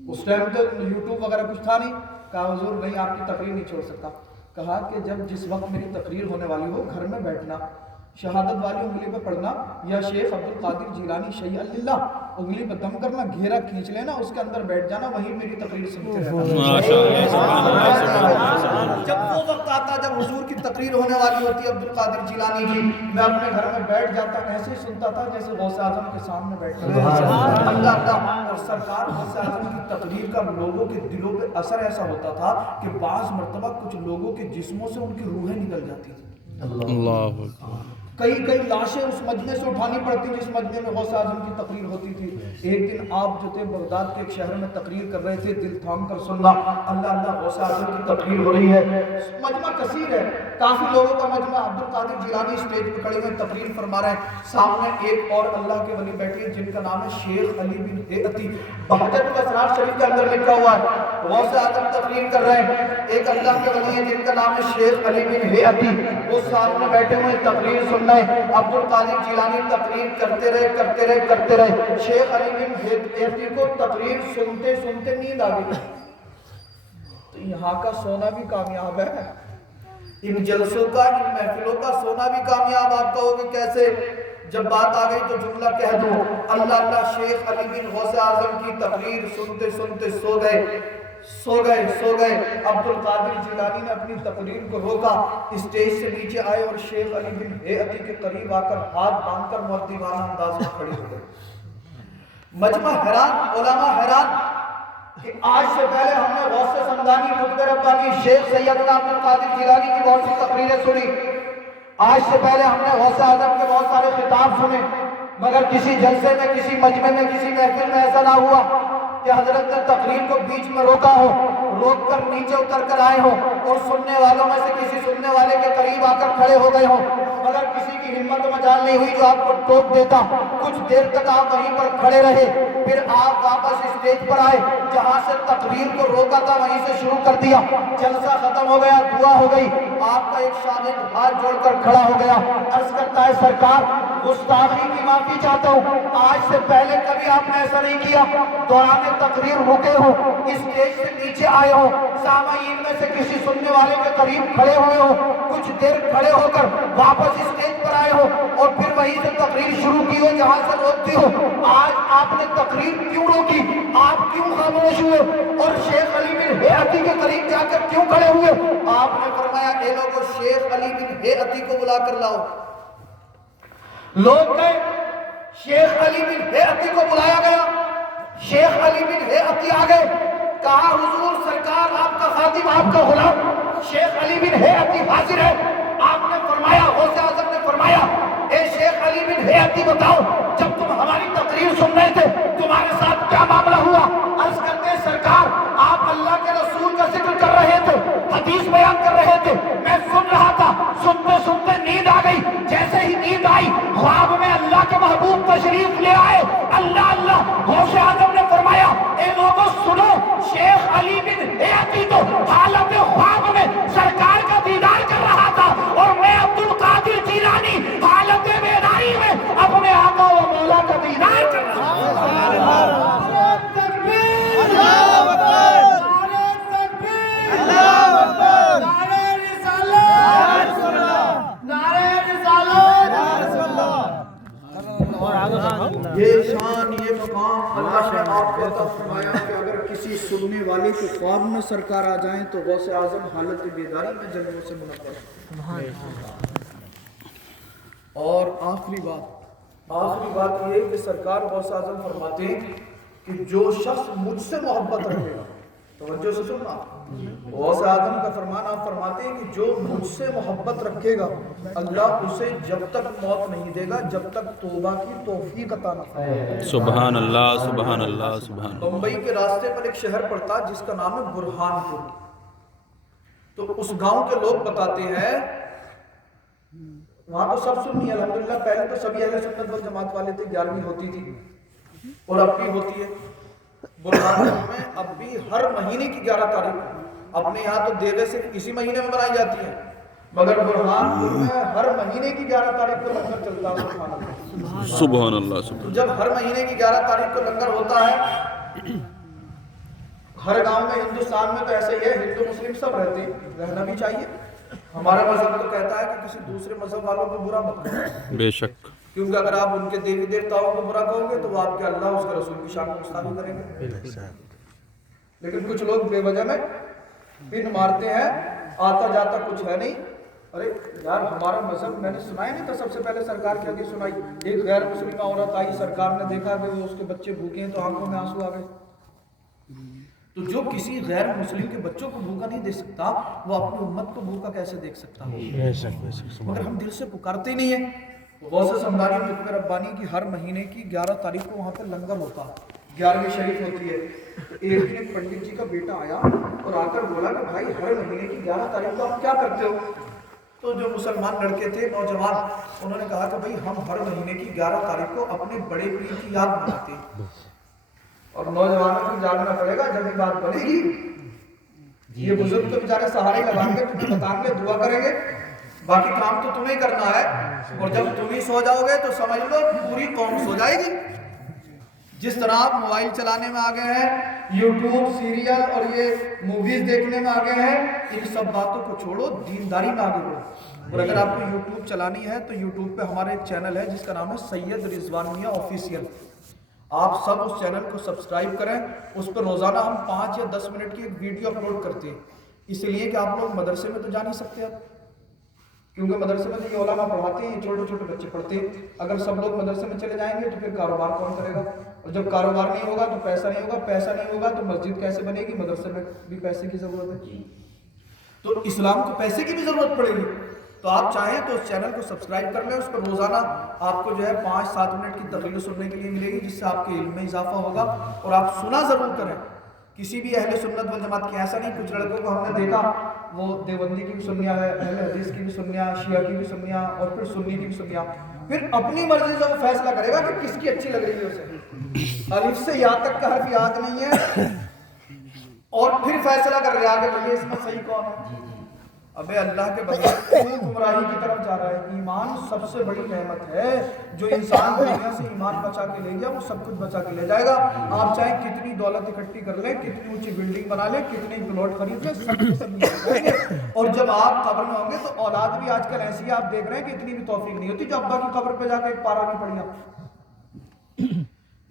اس ٹائم تو یوٹیوب وغیرہ کچھ تھا نہیں۔ کہا حضور نہیں، آپ کی تقریر نہیں چھوڑ سکتا۔ کہا کہ جس وقت میری تقریر ہونے والی ہو گھر میں بیٹھنا، شہادت والی انگلی پہ پڑھنا، یا شیخ عبد القادر جیلانی شیء اللہ انگلی پہ دم کرنا، گھیرا کھینچ لینا، اس کے اندر بیٹھ جانا، وہیں میری تقریر سنتے رہنا۔ جب وہ وقت آتا جب حضور کی تقریر ہونے والی ہوتی عبد القادر جیلانی کی، میں اپنے گھر میں بیٹھ جاتا، ایسے ہی سنتا تھا جیسے غوث اعظم کے سامنے بیٹھا اللہ اللہ۔ اور سرکار غوث اعظم کی تقریر کا لوگوں کے دلوں پہ اثر ایسا ہوتا تھا کہ بعض مرتبہ کچھ لوگوں کے جسموں سے ان کی روحیں نکل جاتی تھی، اللہ کئی لاشیں اس مجمع سے اٹھانی پڑتی جس مجمع میں غوث اعظم کی تقریر ہوتی تھی۔ ایک دن آپ جو تھے بغداد کے ایک شہر میں تقریر کر رہے تھے، دل تھام کر سننا، اللہ اللہ غوث اعظم کی تقریر ہو رہی ہے، مجمع کثیر ہے، کافی لوگوں کا مجمع، عبد القادر جیلانی اسٹیج پہ کھڑے ہوئے تقریر فرما رہے ہیں، سامنے ایک اور اللہ کے ولی بیٹھے ہیں جن کا نام ہے شیخ علی بن ہیئتی، بہجت الاسرار شریف کے اندر لکھا ہوا ہے۔ غوث اعظم تقریر کر رہے ہیں، ایک اللہ کے ولی ہیں جن کا نام ہے شیخ علی بن ہیئتی، وہ سامنے بیٹھے ہوئے تقریر سن رہے ہیں۔ عبد القادر جیلانی تقریر کرتے رہے، شیخ علی بن ہیئتی کو تقریر سنتے سنتے نیند آ گئی۔ تو یہاں کا سونا بھی کامیاب ہے، ان جلسوں کا، ان محفلوں کا سونا بھی کامیاب۔ آپ کہو گے کیسے؟ جب بات آ گئی تو جملہ کہہ دو، اللہ اللہ شیخ علی بن غوث اعظم کی تقریر سنتے سنتے سو گئے۔ عبد القادر جیلانی نے اپنی تقریر کو روکا، اسٹیج سے نیچے آئے اور شیخ علی بن ہیئتی کے قریب آ کر ہاتھ باندھ کر مؤدبانہ انداز میں کھڑے ہو گئے۔ مجمع حیران، علماء حیران کہ آج سے پہلے ہم نے غوث سمدانی، قطب ربانی، شیخ سیدنا عبد القادر جیلانی کی بہت سی تقریریں سنی، آج سے پہلے ہم نے غوث اعظم کے بہت سارے خطاب سنے، مگر کسی جلسے میں، کسی مجمع میں، کسی محفل میں ایسا نہ ہوا کہ حضرت نے تقریر کو بیچ میں روکا ہو، روک کر نیچے اتر کر آئے ہوں اور سننے والوں میں سے کسی سننے والے کے قریب آ کر کھڑے ہو گئے ہوں، مگر کسی کی ہمت مجال نہیں ہوئی جو آپ کو ٹوک دیتا۔ کچھ دیر تک آپ وہیں پر کھڑے رہے، پھر آپ واپس اسٹیج پر آئے، جہاں سے تقریر کو روکا تھا وہیں سے شروع کر دیا، جلسہ ختم ہو گیا، دعا ہو گئی، آپ کا ایک شاگرد ہاتھ جوڑ کر کھڑا ہو گیا، عرض کرتا ہے سرکار گستاخی کی معافی چاہتا ہوں، آج سے پہلے کبھی آپ نے ایسا نہیں کیا، دوران تقریر رکے ہو، اسٹیج سے نیچے آئے ہو، سامعین میں سے کسی سننے والے کے قریب کھڑے ہوئے ہو، کچھ دیر کھڑے ہو کر واپس اسٹیج پر آئے ہو اور پھر وہیں سے تقریر شروع کی ہو جہاں سے روکتی ہو، آج آپ نے تقریر کیوں روکی؟ آپ کیوں خاموش ہوئے اور شیخ علی بن ہیئتی کے قریب جا کر کیوں کھڑے ہوئے؟ آپ نے فرمایا اے لوگوں شیخ علی بن ہیئتی کو بلا کر لاؤ۔ لوگ گئے، شیخ علی بن ہیئتی کو بلایا گیا، شیخ علی بن ہیئتی آ گئے، کہا حضور سرکار آپ کا خادم آپ کا غلام شیخ علی بن ہیئتی حاضر ہے. آپ نے فرمایا, غوث اعظم نے فرمایا, اے شیخ علی بن ہیئتی بتاؤ جب تم ہماری تقریر سن رہے تھے تمہارے ساتھ کیا معاملہ ہوا؟ عرض کرتے ہیں سرکار آپ اللہ کے رسول کا ذکر کر رہے تھے, حدیث بیان کر رہے تھے, میں سن رہا تھا, سنتے سنتے نیند آ گئی. جیسے ہی نیند آئی خواب میں اللہ کے محبوب تشریف لے آئے. اللہ اللہ. غوث اعظم نے فرمایا اے لوگوں سنو, شیخ علی بن ہیئتی تو حالت خواب میں سرکار کا دیدار کر رہا تھا اور میں عبد القادر جیلانی حالت بیداری میں اپنے آقا و مولا کا دیدار کر رہا ہوں. یہ شان, یہ مقام اللہ نے آپ کو عطا فرمایا کہ اگر کسی سننے والے کو خواب میں سرکار آ جائیں تو غوث اعظم حالت بیداری میں جنتوں سے منور. اور آخری بات یہ کہ سرکار غوث اعظم فرماتے ہیں کہ جو شخص مجھ سے محبت رکھے گا, توجہ سے سننا, غوث اعظم کا فرمان آپ فرماتے ہیں کہ جو مجھ سے محبت رکھے گا اللہ اسے جب تک موت نہیں دے گا جب تک توبہ کی توفیق عطا نہ فرمائے. سبحان اللہ, سبحان اللہ, سبحان اللہ. بمبئی کے راستے پر ایک شہر پڑتا جس کا نام ہے برہان پور. تو اس گاؤں کے لوگ بتاتے ہیں, وہاں تو سب سنی الحمدللہ, پہلے تو سبھی اہل سنت والجماعت والے تھے, 11ویں ہوتی تھی اور اب بھی ہوتی ہے. برہان میں اب بھی ہر مہینے کی 11 تاریخ, اپنے یہاں تو دیوے سے اسی مہینے میں منائی جاتی ہے, مگر برہان پور میں ہر مہینے کی 11 تاریخ کو لنگر چلتا ہے. سبحان اللہ, سبحان. جب ہر مہینے کی 11 تاریخ کو لنگر ہوتا ہے, ہر گاؤں میں ہندوستان میں تو ایسے ہی ہے, ہندو مسلم سب رہتے ہیں, رہنا بھی چاہیے. ہمارا مذہب تو کہتا ہے کہ کسی دوسرے مذہب والوں کو برا مت کرو, بے شک, کیونکہ اگر آپ ان کے دیوی دیوتاؤں کو برا کہو گے تو وہ آپ کے اللہ اس کے رسول کی شان کو گستاخی کریں گے. لیکن کچھ لوگ بے وجہ میں بن مارتے ہیں, آتا جاتا کچھ ہے نہیں. ارے یار ہمارا مذہب, میں نے سنا ہی نہیں تھا, سب سے پہلے سرکار کی حدیث سنائی, ایک غیر مسلمہ عورت آئی, سرکار نے دیکھا کہ وہ اس کے بچے بھوکے ہیں تو آنکھوں میں آنسو آ گئے. تو جو کسی غیر مسلم کے بچوں کو بھوکا نہیں دیکھ سکتا وہ اپنی امت کو بھوکا کیسے دیکھ سکتا ہے؟ مگر ہم دل سے پکارتے نہیں ہیں. غوث سمدانی قطب ربانی کی ہر مہینے کی 11 تاریخ کو وہاں پہ لنگر ہوتا, 11ویں شریف ہوتی ہے. ایک دن ایک پنڈت جی کا بیٹا آیا اور آ کر بولا کہ بھائی ہر مہینے کی 11 تاریخ کو آپ کیا کرتے ہو؟ تو جو مسلمان لڑکے تھے نوجوان, انہوں نے کہا کہ بھائی ہم ہر مہینے کی 11 تاریخ کو اپنے بڑے پیر کی یاد مناتے ہیں. اور نوجوانوں کو جاننا پڑے گا جب یہ بات بنے گی, یہ بزرگ تو بیچارے سہارے لگائیں گے, تمہیں بتائیں گے, دعا کریں گے, باقی کام تو تمہیں کرنا ہے. اور جب تم ہی سو جاؤ گے تو سمجھ لو پوری قوم سو جائے گی. جس طرح آپ موبائل چلانے میں آگے ہیں, یوٹیوب, سیریل اور یہ موویز دیکھنے میں آگے ہیں, ان سب باتوں کو چھوڑو, دینداری میں آگے بڑھو. اور اگر آپ کو یوٹیوب چلانی ہے تو یوٹیوب پہ ہمارا ایک چینل ہے جس کا نام ہے سید رضوان میاں آفیشیل. آپ سب اس چینل کو سبسکرائب کریں. اس پر روزانہ ہم 5 یا 10 منٹ کی ایک ویڈیو اپلوڈ کرتے ہیں, اس لیے کہ آپ لوگ مدرسے میں تو جا نہیں سکتے اب, کیونکہ مدرسے میں تو یہ علماء پڑھاتے ہیں, یہ چھوٹے چھوٹے بچے پڑھتے ہیں. اگر سب لوگ مدرسے میں چلے جائیں گے تو پھر کاروبار کون کرے گا؟ اور جب کاروبار نہیں ہوگا تو پیسہ نہیں ہوگا, پیسہ نہیں ہوگا تو مسجد کیسے بنے گی؟ مدرسے میں بھی پیسے کی ضرورت ہے. تو اسلام کو پیسے کی بھی ضرورت پڑے گی. تو آپ چاہیں تو اس چینل کو سبسکرائب کر لیں. اس پر روزانہ آپ کو جو ہے 5-7 منٹ کی تقریر سننے کے لیے ملے گی, جس سے آپ کے علم میں اضافہ ہوگا. اور آپ سنا ضرور کریں. کسی بھی اہل سنت والجماعت کی ایسا نہیں, کچھ لڑکوں کو ہم نے دیکھا وہ دیوبندی کی بھی سنیا ہے, اہل حدیث کی بھی سنیا, شیعہ کی بھی سنیا, اور پھر سنی کی بھی سنیا. پھر اپنی مرضی سے وہ فیصلہ کرے گا کہ کس کی اچھی لگ رہی ہے اسے. الف سے یا تک کا حرف یاد نہیں ہے اور پھر فیصلہ کر رہا ہے کہ بھئی اس میں صحیح کون ہے. ابے اللہ کے بندے کیوں گمراہی کی طرف جا رہا ہے؟ ایمان سب سے بڑی نعمت ہے. جو انسان دنیا سے ایمان بچا کے لے گیا وہ سب کچھ بچا کے لے جائے گا. آپ چاہے کتنی دولت اکٹھی کر لیں, کتنی اونچی بلڈنگ بنا لیں, کتنے پلاٹ خرید لیں, سب کچھ مل گے. اور جب آپ قبر میں ہوں گے تو اولاد بھی آج کل ایسی ہے, آپ دیکھ رہے ہیں کہ اتنی بھی توفیق نہیں ہوتی جو ابا کی قبر پہ جا کے ایک پارا نہیں پڑھیا.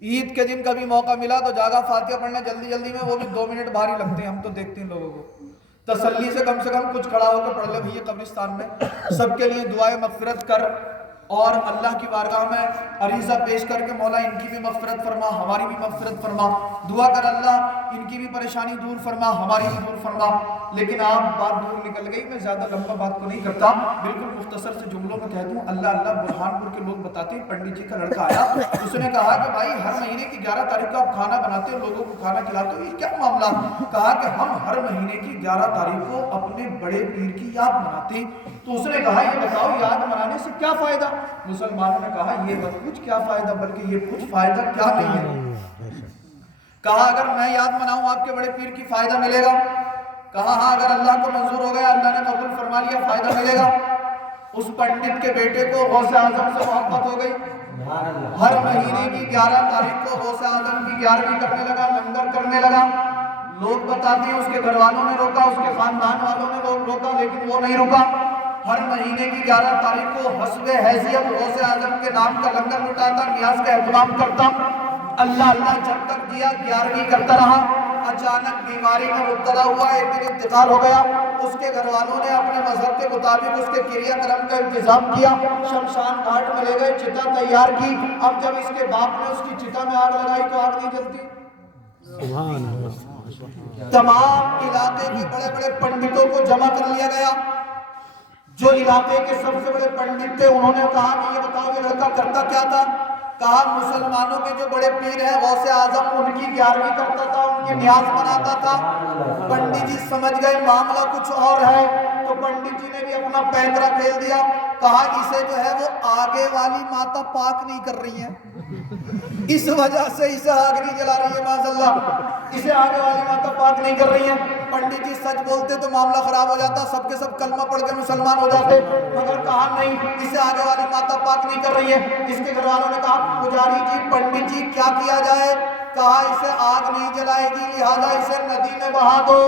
عید کے دن کبھی موقع ملا تو جاگا فاتحہ پڑھنا جلدی میں, وہ بھی 2 منٹ بھاری لگتے ہیں. ہم تو دیکھتے ہیں لوگوں کو, تسلی سے کم کچھ کھڑا ہو کر پڑھ لے بھئی قبرستان میں, سب کے لیے دعائیں مغفرت کر. اور اللہ کی بارگاہ میں عریضہ پیش کر کے مولا ان کی بھی مغفرت فرما، ہماری بھی مغفرت فرما، دعا کر اللہ ان کی بھی پریشانی دور فرما، ہماری بھی دور فرما۔ لیکن آپ بات دور نکل گئی، میں زیادہ لمبا بات کو نہیں کرتا، بالکل مختصر سے جملوں میں کہہ دوں۔ اللہ برہان پور کے لوگ بتاتے ہیں پنڈت جی کا لڑکا آیا، اس نے کہا کہ بھائی ہر مہینے کی 11 تاریخ کو آپ کھانا بناتے ہو، لوگوں کو کھانا کھلاتے ہو، یہ کیا معاملہ؟ کہا کہ ہم ہر مہینے کی 11 تاریخ کو اپنے بڑے پیر کی یاد مناتے ہیں۔ تو اس نے کہا یہ بتاؤ یاد منانے سے کیا فائدہ؟ مسلمانوں نے کہا یہ مت پوچھ کیا فائدہ، بلکہ یہ پوچھ فائدہ کیا نہیں ہے۔ کہا اگر میں یاد مناؤں آپ کے بڑے پیر کی فائدہ ملے گا؟ کہا ہاں اگر اللہ کو منظور ہو گیا، اللہ نے قبول فرما لیا، فائدہ ملے گا۔ اس پنڈت کے بیٹے کو غوث اعظم سے محبت ہو گئی، ہر مہینے کی 11 تاریخ کو غوث اعظم کی 11ویں کرنے لگا، لنگر کرنے لگا۔ لوگ بتاتے ہیں اس کے گھر والوں نے روکا، اس کے خاندان والوں نے روکا، لیکن وہ نہیں رکا۔ ہر مہینے کی 11 تاریخ کو حسب حیثیت غوث اعظم کے نام کا لنگر لٹاتا، نیاز کا اہتمام کرتا۔ اللہ جب تک دیا 11ویں کرتا رہا۔ اچانک بیماری میں مبتلا ہوا، ایک دن انتقال ہو گیا۔ اس کے گھر والوں نے اپنے مذہب کے مطابق اس کے کریا کرم کا انتظام کیا، شمشان گھاٹ میں لے گئے، چتا تیار کی۔ اب جب اس کے باپ نے اس کی چتا میں آگ لگائی تو آگ نہیں جلتی۔ تمام علاقے کے بڑے بڑے پنڈتوں کو جمع کر لیا گیا۔ جو علاقے کے سب سے بڑے پنڈت تھے انہوں نے کہا کہ یہ بتاؤ یہ لڑکا کرتا کیا تھا؟ کہا مسلمانوں کے جو بڑے پیر ہیں غوث اعظم ان کی 11ویں کرتا تھا، ان کی نیاز مناتا تھا۔ پنڈت جی سمجھ گئے معاملہ کچھ اور ہے، تو پنڈت جی نے بھی اپنا پیکرا کھیل دیا۔ کہا اسے جو ہے وہ آگے والی ماتا پاک نہیں کر رہی ہے، اس وجہ سے اسے آگ نہیں جلا رہی ہے، معاذ اللہ، اسے آگے والی ماتا پاک نہیں کر رہی ہے۔ پنڈت جی سچ بولتے تو معاملہ خراب ہو جاتا، سب کے سب کلمہ پڑھ کے مسلمان ہو جاتے، مگر کہا نہیں اسے آگے والی ماتا پاک نہیں کر رہی ہے۔ اس کے گھر والوں نے کہا پجاری جی پنڈت جی کیا کیا جائے؟ کہا اسے آگ نہیں جلائے گی، لہذا اسے ندی میں بہا دو۔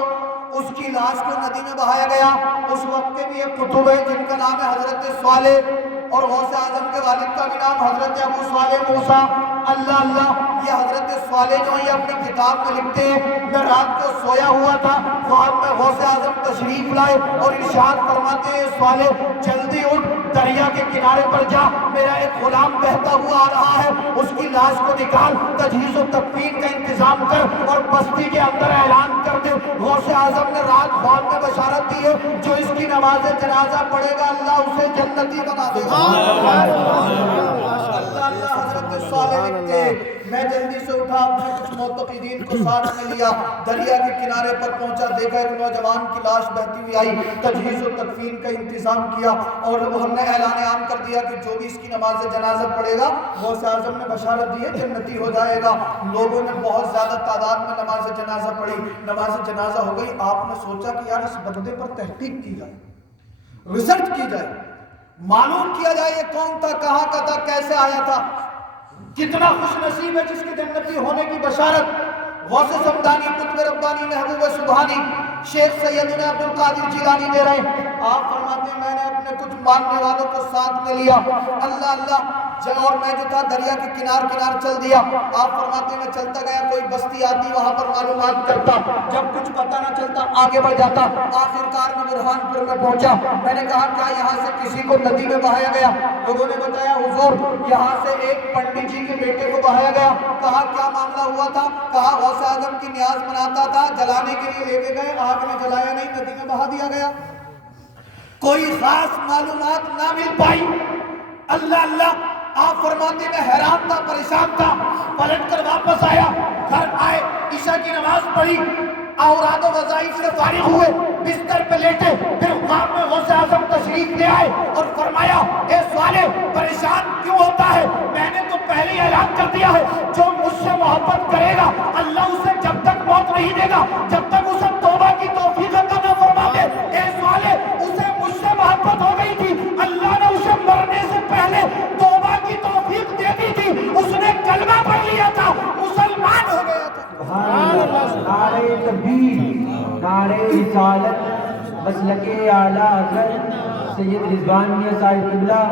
اس کی لاش کو ندی میں بہایا گیا۔ اس وقت کے بھی ایک کتب ہے جن کا نام ہے حضرت صالح، اور غوث اعظم کے والد کا بھی نام حضرت ابو صالح موسیٰ۔ اللہ یہ حضرت صالح جو یہ اپنی کتاب میں لکھتے ہیں، میں رات کو سویا ہوا تھا، خواب میں غوث اعظم تشریف لائے اور ارشاد فرماتے ہیں صالح جلدی اٹھ، دریا کے کنارے پر جا، میرا ایک غلام بہتا ہوا آ رہا ہے، اس کی لاش کو نکال، تجہیز و تکفین کا انتظام کر اور بستی کے اندر اعلان کر دے۔ غوث اعظم نے رات خواب میں بشارت دی ہے جو اس کی نماز جنازہ پڑھے گا اللہ اسے جنتی بنا دے گا۔ اللہ حضرت صالح لکھتے میں جلدی سے اٹھا، اپنے کچھ معتقدین کو ساتھ میں لیا، دریا کے کنارے پر پہنچا، دیکھا ایک نوجوان کی لاش بہتی ہوئی آئی، تجہیز و تکفین کا انتظام کیا اور ہم نے اعلان عام کر دیا کہ جو بھی اس کی نماز جنازہ پڑھے گا غوث اعظم نے بشارت دی ہے جنتی ہو جائے گا۔ لوگوں نے بہت زیادہ تعداد میں نماز جنازہ پڑھی، نماز جنازہ ہو گئی۔ آپ نے سوچا کہ یار اس بندے پر تحقیق کی جائے، ریسرچ کی جائے، معلوم کیا جائے یہ کون تھا، کہاں کا تھا، کیسے آیا تھا، کتنا خوش نصیب ہے جس کے جنتی ہونے کی بشارت غوث سمدانی، قطب ربانی، محبوب سبحانی، شیخ سیدنا عبد القادر جیلانی دے رہے ہیں۔ آپ فرماتے ہیں میں نے اپنے کچھ ماننے والوں کو ساتھ میں لیا، اللہ اور میں جو تھا دریا کے کنار چل دیا۔ آپ فرماتے ہیں میں چلتا گیا، کوئی بستی آتی وہاں پر معلومات کرتا، جب کچھ پتہ نہ چلتا آگے بڑھ جاتا۔ آخرکار میں برہان پور میں پہنچا، میں نے کہا کیا یہاں سے کسی کو ندی میں بہایا گیا؟ لوگوں نے بتایا حضور یہاں سے ایک پنڈت جی کے بیٹے کو بہایا گیا۔ کہا کیا معاملہ ہوا تھا؟ کہا غوث اعظم کی نیاز مناتا تھا، جلانے کے لیے لے کے گئے، آگ نے جلایا نہیں، ندی میں بہا دیا گیا۔ کوئی خاص معلومات نہ مل پائی۔ اللہ آپ فرماتے میں حیران تھا، پریشان تھا، پلٹ کر واپس آیا، گھر آئے، عشاء کی نماز پڑھی، اوراد و وظائف سے فارغ ہوئے، بستر پہ لیٹے، پھر خواب میں غوث اعظم تشریف لے آئے اور فرمایا اے صالح پریشان کیوں ہوتا ہے؟ میں نے تو پہلے اعلان کر دیا ہے جو مجھ سے محبت کرے گا اللہ اسے جب تک موت نہیں دے گا جب تک اسے توبہ کی توفیق عطا نہ فرما دے۔ اے صالح اسے مجھ سے محبت ہو گئی تھی، اللہ نے اسے مرنے سے پہلے توبہ کی توفیق دے دی تھی، اس نے کلمہ پڑھ لیا تھا، مسلمان ہو گیا تھا۔ نعرہ تکبیر، نعرہ رسالت، مسلک اعلیٰ حضرت سید رضوان میاں صاحب قبلہ،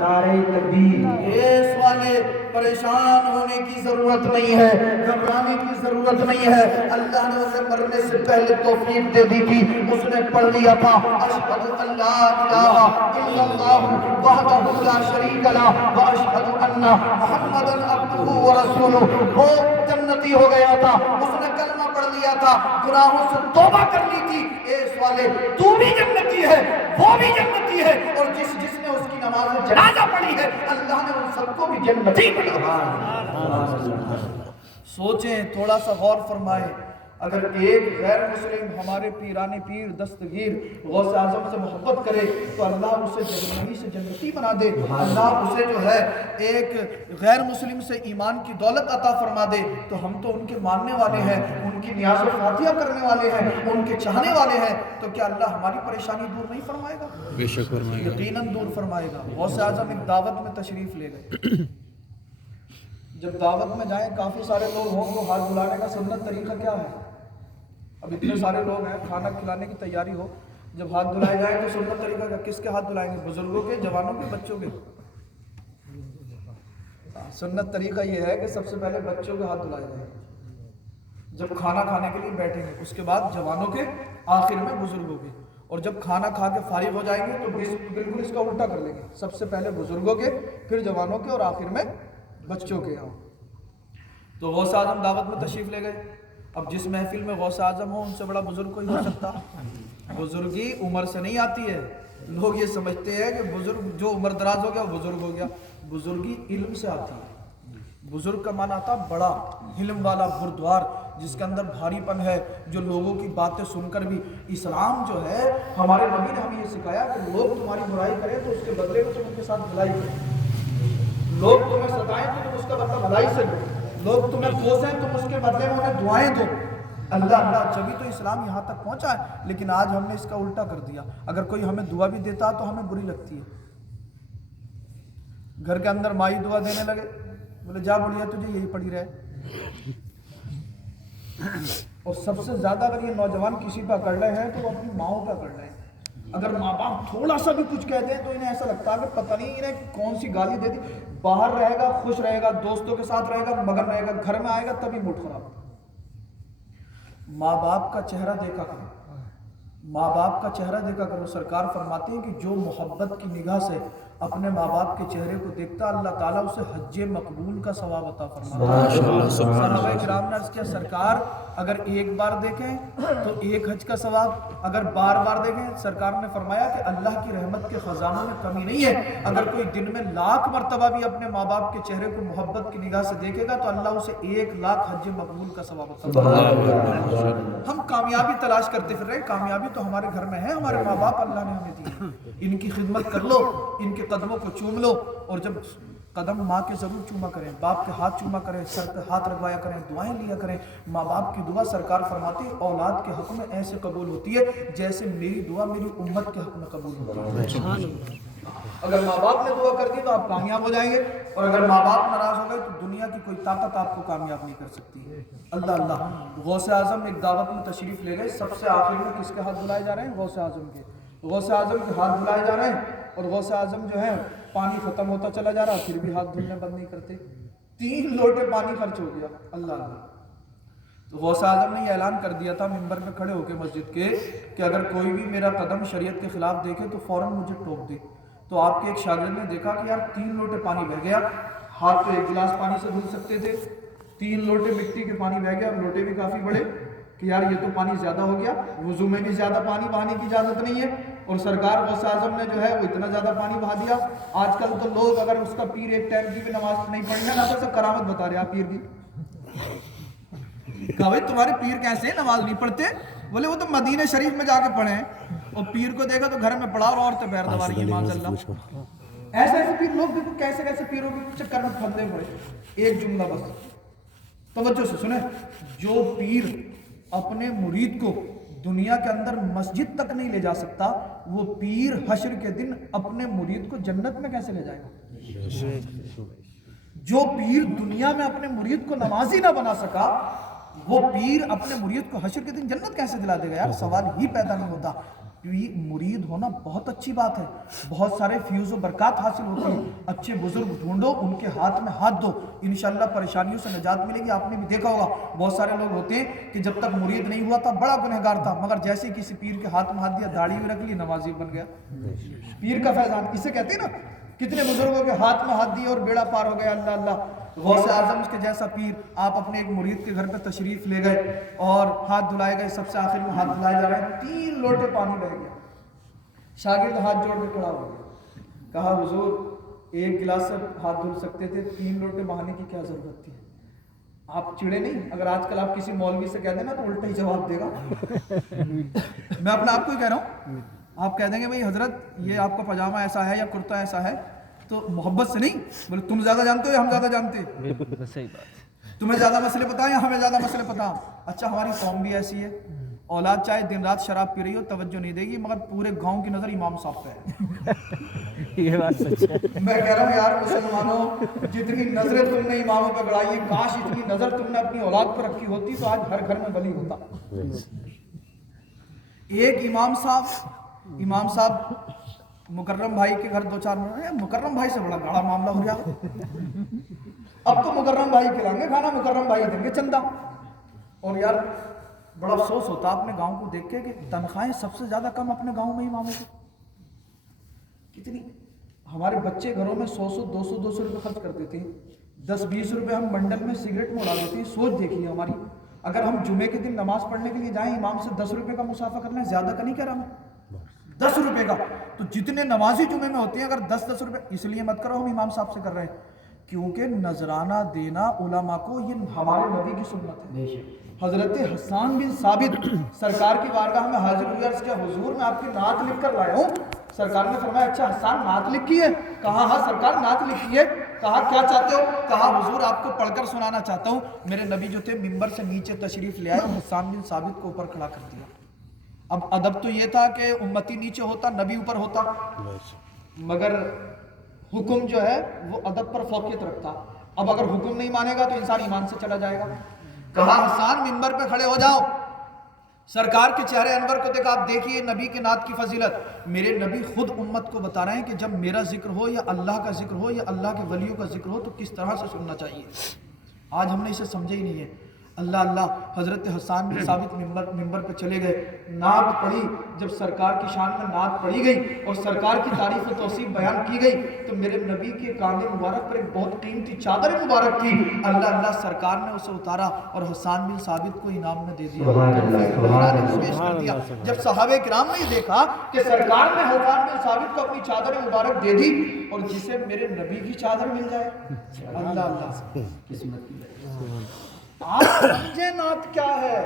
نعرہ تکبیر۔ اے صالح پریشان ہونے کی ضرورت نہیں ہے، گھبرانے کی ضرورت نہیں ہے۔ اللہ نے اسے مرنے سے پہلے توفیق دے دی تھی، اس نے پڑھ لیا تھا اشہد ان لا الہ الا اللہ وحدہ لا شریک لہ واشہد ان محمدا عبدہ ورسولہ۔ وہ جنتی ہو گیا تھا، اس نے کلمہ پڑھ لیا تھا، گناہوں سے توبہ کر لی تھی۔ اے سوالے، تو بھی جنتی ہے، وہ بھی جنتی ہے، اور جس نے اس کی نماز جنازہ پڑھی ہے اللہ نے ان سب کو بھی جنتی بنا۔ سوچیں، تھوڑا سا غور فرمائیں، اگر ایک غیر مسلم ہمارے پیرانے پیر دستگیر غوث اعظم سے محبت کرے تو اللہ اسے جہنمی سے جنتی بنا دے، اللہ اسے جو ہے ایک غیر مسلم سے ایمان کی دولت عطا فرما دے، تو ہم تو ان کے ماننے والے ہیں، ان کی نیاز و فاتحہ کرنے والے ہیں، ان کے چاہنے والے ہیں، تو کیا اللہ ہماری پریشانی دور نہیں فرمائے گا؟ بے شک فرمائے گا، یقیناً دور فرمائے گا۔ غوث اعظم ایک دعوت میں تشریف لے گئے، جب دعوت میں جائیں کافی سارے لوگ ہوں تو ہاتھ دھلانے کا سنت طریقہ کیا ہے؟ اب اتنے سارے لوگ ہیں، کھانا کھلانے کی تیاری ہو، جب ہاتھ دھلائے جائیں تو سنت طریقہ کیا؟ کس کے ہاتھ دھلائیں گے؟ بزرگوں کے، جوانوں کے، بچوں کے؟ سنت طریقہ یہ ہے کہ سب سے پہلے بچوں کے ہاتھ دھلائے جائیں جب کھانا کھانے کے لیے بیٹھیں گے، اس کے بعد جوانوں کے، آخر میں بزرگوں کے، اور جب کھانا کھا کے فارغ ہو جائیں گے تو بالکل اس کا الٹا کر لیں گے، سب سے پہلے بزرگوں کے، پھر جوانوں کے، اور آخر میں بچوں کے یہاں۔ تو غوث اعظم دعوت میں تشریف لے گئے۔ اب جس محفل میں غوث اعظم ہو، ان سے بڑا بزرگ کوئی ہو سکتا؟ بزرگی عمر سے نہیں آتی ہے، لوگ یہ سمجھتے ہیں کہ بزرگ جو عمر دراز ہو گیا وہ بزرگ ہو گیا، بزرگی علم سے آتی ہے۔ بزرگ کا معنی آتا بڑا، علم والا، بردوار، جس کے اندر بھاری پن ہے، جو لوگوں کی باتیں سن کر بھی، اسلام جو ہے ہمارے نبی نے ہمیں یہ سکھایا کہ لوگ تمہاری برائی کریں تو اس کے بدلے میں تم ان کے ساتھ بھلائی کرو، لوگ تمہیں ستائیں تو تم اس کا بدلہ بھلائی سے دو، لوگ تمہیں کوسیں تم اس کے بدلے میں انہیں دعائیں دو۔ اللہ جبھی تو اسلام یہاں تک پہنچا ہے، لیکن آج ہم نے اس کا الٹا کر دیا، اگر کوئی ہمیں دعا بھی دیتا تو ہمیں بری لگتی ہے۔ گھر کے اندر مائی دعا دینے لگے، بولے جا بڑھیا تجھے یہی پڑھی رہے، اور سب سے زیادہ اگر یہ نوجوان کسی پہ اکڑ رہے ہیں تو وہ اپنی ماؤں پہ اکڑ رہے ہیں۔ اگر ماں باپ تھوڑا سا بھی کچھ کہتے ہیں تو انہیں ایسا لگتا ہے کہ پتہ نہیں انہیں کون سی گالی دے دی، باہر رہے گا خوش رہے گا، دوستوں کے ساتھ رہے گا مگن رہے گا، گھر میں آئے گا تبھی موڈ خراب ہوگا۔ ماں باپ کا چہرہ دیکھا کرو، ماں باپ کا چہرہ دیکھا کرو۔ سرکار فرماتے ہیں کہ جو محبت کی نگاہ سے اپنے ماں باپ کے چہرے کو دیکھتا، اللہ تعالیٰ اسے حج مقبول کا ثواب عطا فرماتا ہے۔ صحابہ کرام نے عرض کیا سرکار اگر ایک بار دیکھیں تو ایک حج کا ثواب، اگر بار بار دیکھیں، سرکار نے فرمایا کہ اللہ کی رحمت کے خزانوں میں کمی نہیں ہے، اگر کوئی دن میں 1,00,000 مرتبہ بھی اپنے ماں باپ کے چہرے کو محبت کی نگاہ سے دیکھے گا تو اللہ اسے 1,00,000 حج مقبول کا ثواب عطا فرماتا ہے۔ ہم کامیابی تلاش کرتے پھر رہے، کامیابی تو ہمارے گھر میں ہے، ہمارے ماں باپ اللہ نے ہمیں دی، ان کی خدمت کر لو، ان کے قدموں کو چوم لو، اور جب قدم ماں کے ضرور چوما کریں، باپ کے ہاتھ چوما کریں، سر پہ ہاتھ رکھوایا کریں، دعائیں لیا کریں۔ ماں باپ کی دعا سرکار فرماتی ہے اولاد کے حق میں ایسے قبول ہوتی ہے جیسے میری دعا میری امت کے حق میں قبول ہوتی ہے۔ اگر ماں باپ نے دعا کر دی تو آپ کامیاب ہو جائیں گے، اور اگر ماں باپ ناراض ہو گئے تو دنیا کی کوئی طاقت آپ کو کامیاب نہیں کر سکتی۔ اللہ غوث اعظم ایک دعوت میں تشریف لے گئے، سب سے آخر میں کس کے ہاتھ دھلائے جا رہے ہیں؟ غوث اعظم کے۔ غوث اعظم کے ہاتھ دھلائے جا رہے ہیں، اور غوث اعظم جو ہے پانی ختم ہوتا چلا جا رہا، پھر بھی ہاتھ دھلنے بند نہیں کرتے، 3 لوٹے پانی خرچ ہو گیا۔ اللہ تو غوث اعظم نے یہ اعلان کر دیا تھا ممبر پہ کھڑے ہو کے مسجد کے کہ اگر کوئی بھی میرا قدم شریعت کے خلاف دیکھے تو فوراً مجھے ٹوک دے۔ تو آپ کے ایک شاگرد نے دیکھا کہ یار 3 لوٹے پانی بہ گیا، ہاتھ تو 1 گلاس پانی سے دھل سکتے تھے، 3 لوٹے مٹی کے پانی بہ گیا، اور لوٹے بھی کافی بڑے، کہ یار یہ تو پانی زیادہ ہو گیا، وضو میں بھی زیادہ پانی بہانے کی اجازت نہیں ہے، اور سرکار غوث اعظم نے جو ہے وہ اتنا زیادہ پانی بہا دیا۔ آج کل تو لوگ اگر اس کا پیر ایک ٹائم کی بھی نماز نہیں پڑھنا نہ تو سب کرامت بتا رہے آپ پیر کی، کہا بھائی تمہارے پیر کیسے نماز نہیں پڑھتے؟ بولے وہ تو مدینہ شریف میں جا کے پڑھے ہیں، اور پیر کو دیکھا تو گھر میں پڑھا اور عورتیں پیر دبا رہی ہیں، معاذ اللہ۔ ایسے ایسے پیر لوگ دیکھو کیسے کیسے پیروں کے چکر میں پھنسے پڑے۔ ایک جملہ بس توجہ سے سنیں، جو پیر اپنے مرید کو دنیا کے اندر مسجد تک نہیں لے جا سکتا، وہ پیر حشر کے دن اپنے مرید کو جنت میں کیسے لے جائے گا؟ جو پیر دنیا میں اپنے مرید کو نمازی نہ بنا سکا، وہ پیر اپنے مرید کو حشر کے دن جنت کیسے دلا دے گا یار؟ سوال ہی پیدا نہیں ہوتا. مرید ہونا بہت اچھی بات ہے, بہت سارے فیوز و برکات حاصل ہوتے ہیں. اچھے بزرگ ڈھونڈو, ان کے ہاتھ میں ہاتھ دو, انشاءاللہ پریشانیوں سے نجات ملے گی. آپ نے بھی دیکھا ہوگا بہت سارے لوگ ہوتے ہیں کہ جب تک مرید نہیں ہوا تھا بڑا گنہگار تھا, مگر جیسے کسی پیر کے ہاتھ میں ہاتھ دیا, داڑھی بھی رکھ لی, نمازی بن گیا. پیر کا فیضان اسے کہتے ہیں نا. کتنے بزرگوں کے ہاتھ میں ہاتھ دیے اور بیڑا پار ہو گیا. اللہ اللہ. غوث اعظم کے جیسا پیر آپ اپنے ایک مرید کے گھر پہ تشریف لے گئے اور ہاتھ دھلائے گئے, سب سے آخر میں ہاتھ دھلائے جا رہے ہیں, 3 لوٹے پانی بہ گیا. شاگرد ہاتھ جوڑ کے کھڑا ہو گیا, کہا حضور 1 گلاس سے ہاتھ دھل سکتے تھے, 3 لوٹے بہانے کی کیا ضرورت تھی؟ آپ چڑے نہیں؟ اگر آج کل آپ کسی مولوی سے کہہ دیں نا تو الٹا ہی جواب دے گا. میں اپنے آپ کو ہی کہہ رہا ہوں. آپ کہہ دیں گے بھائی حضرت یہ آپ کا پاجامہ ایسا ہے یا کرتا ایسا ہے, تو محبت سے نہیں, بولے تم زیادہ جانتے ہو یا ہم زیادہ جانتے ہیں؟ صحیح بات. تمہیں زیادہ مسئلے پتا ہیں یا ہمیں زیادہ مسئلے پتا؟ اچھا ہماری قوم بھی ایسی ہے, اولاد چاہے دن رات شراب پی رہی ہو توجہ نہیں دے گی, مگر پورے گاؤں کی نظر امام صاحب پہ ہے. یہ بات سچ ہے. میں کہہ رہا ہوں یار مسلمانوں, جتنی نظریں تم نے اماموں پہ گڑائی ہیں, کاش اتنی نظر تم نے اپنی اولاد پر رکھی ہوتی تو آج ہر گھر میں ولی ہوتا. ایک امام صاحب مکرم بھائی کے گھر 2-4 مہینے, مکرم بھائی سے بڑا بڑا معاملہ ہو گیا. اب تو مکرم بھائی کھلائیں گے کھانا, مکرم بھائی دیں گے چندہ. اور یار بڑا افسوس ہوتا اپنے گاؤں کو دیکھ کے کہ تنخواہیں سب سے زیادہ کم اپنے گاؤں میں اماموں کی. کتنی ہمارے بچے گھروں میں 100-200 روپے خرچ کرتے تھے, 10-20 روپے ہم بنڈل میں سگریٹ میں اڑا دیتے ہیں. سوچ دیکھیے ہماری, اگر ہم جمعے کے دن نماز پڑھنے کے لیے جائیں, امام سے 10 روپے کا مسافہ کر لیں, زیادہ کا نہیں کہہ رہا میں, 10 روپے کا, تو جتنے نمازی جمعے میں ہوتے ہیں اگر 10 روپے, اس لیے مت کرو ہم امام صاحب سے کر رہے ہیں کیونکہ نذرانہ دینا علماء کو یہ ہمارے نبی کی سنت ہے. حضرت حسان بن ثابت سرکار کی بارگاہ میں حاضر ہوئے, عرض کیا حضور میں آپ کی نعت لکھ کر لایا ہوں. سرکار نے فرمایا اچھا حسان نعت لکھی ہے؟ کہا ہاں سرکار نعت لکھی ہے. کہا کیا چاہتے ہو؟ کہا حضور آپ کو پڑھ کر سنانا چاہتا ہوں. میرے نبی جو تھے ممبر سے نیچے تشریف لے آئے, حسان بن ثابت کو اوپر کھڑا کر دیا. اب ادب تو یہ تھا کہ امتی نیچے ہوتا, نبی اوپر ہوتا, مگر حکم جو ہے وہ ادب پر فوقیت رکھتا. اب اگر حکم نہیں مانے گا تو انسان ایمان سے چلا جائے گا. کہا حسان ممبر پہ کھڑے ہو جاؤ. سرکار کے چہرے انور کو دیکھا. آپ دیکھیے نبی کے نعت کی فضیلت. میرے نبی خود امت کو بتا رہے ہیں کہ جب میرا ذکر ہو یا اللہ کا ذکر ہو یا اللہ کے ولیوں کا ذکر ہو تو کس طرح سے سننا چاہیے. آج ہم نے اسے سمجھا ہی نہیں ہے. اللہ اللہ. حضرت حسان بن ثابت ممبر پہ چلے گئے, نعت پڑھی. جب سرکار کی شان میں نعت پڑھی گئی اور سرکار کی تعریف و توصیف بیان کی گئی تو میرے نبی کے کاندھے مبارک پر ایک بہت قیمتی چادر مبارک تھی. اللہ اللہ سرکار نے اسے اتارا اور حسان بن ثابت کو انعام میں دے دیا, پیش کر دیا. جب صحابہ کرام نے یہ دیکھا کہ سرکار نے حسان بن ثابت کو اپنی چادر مبارک دے دی اور جسے میرے نبی کی چادر مل جائے, اللہ اللہ قسمت کی. آپ سمجھے نعت کیا ہے,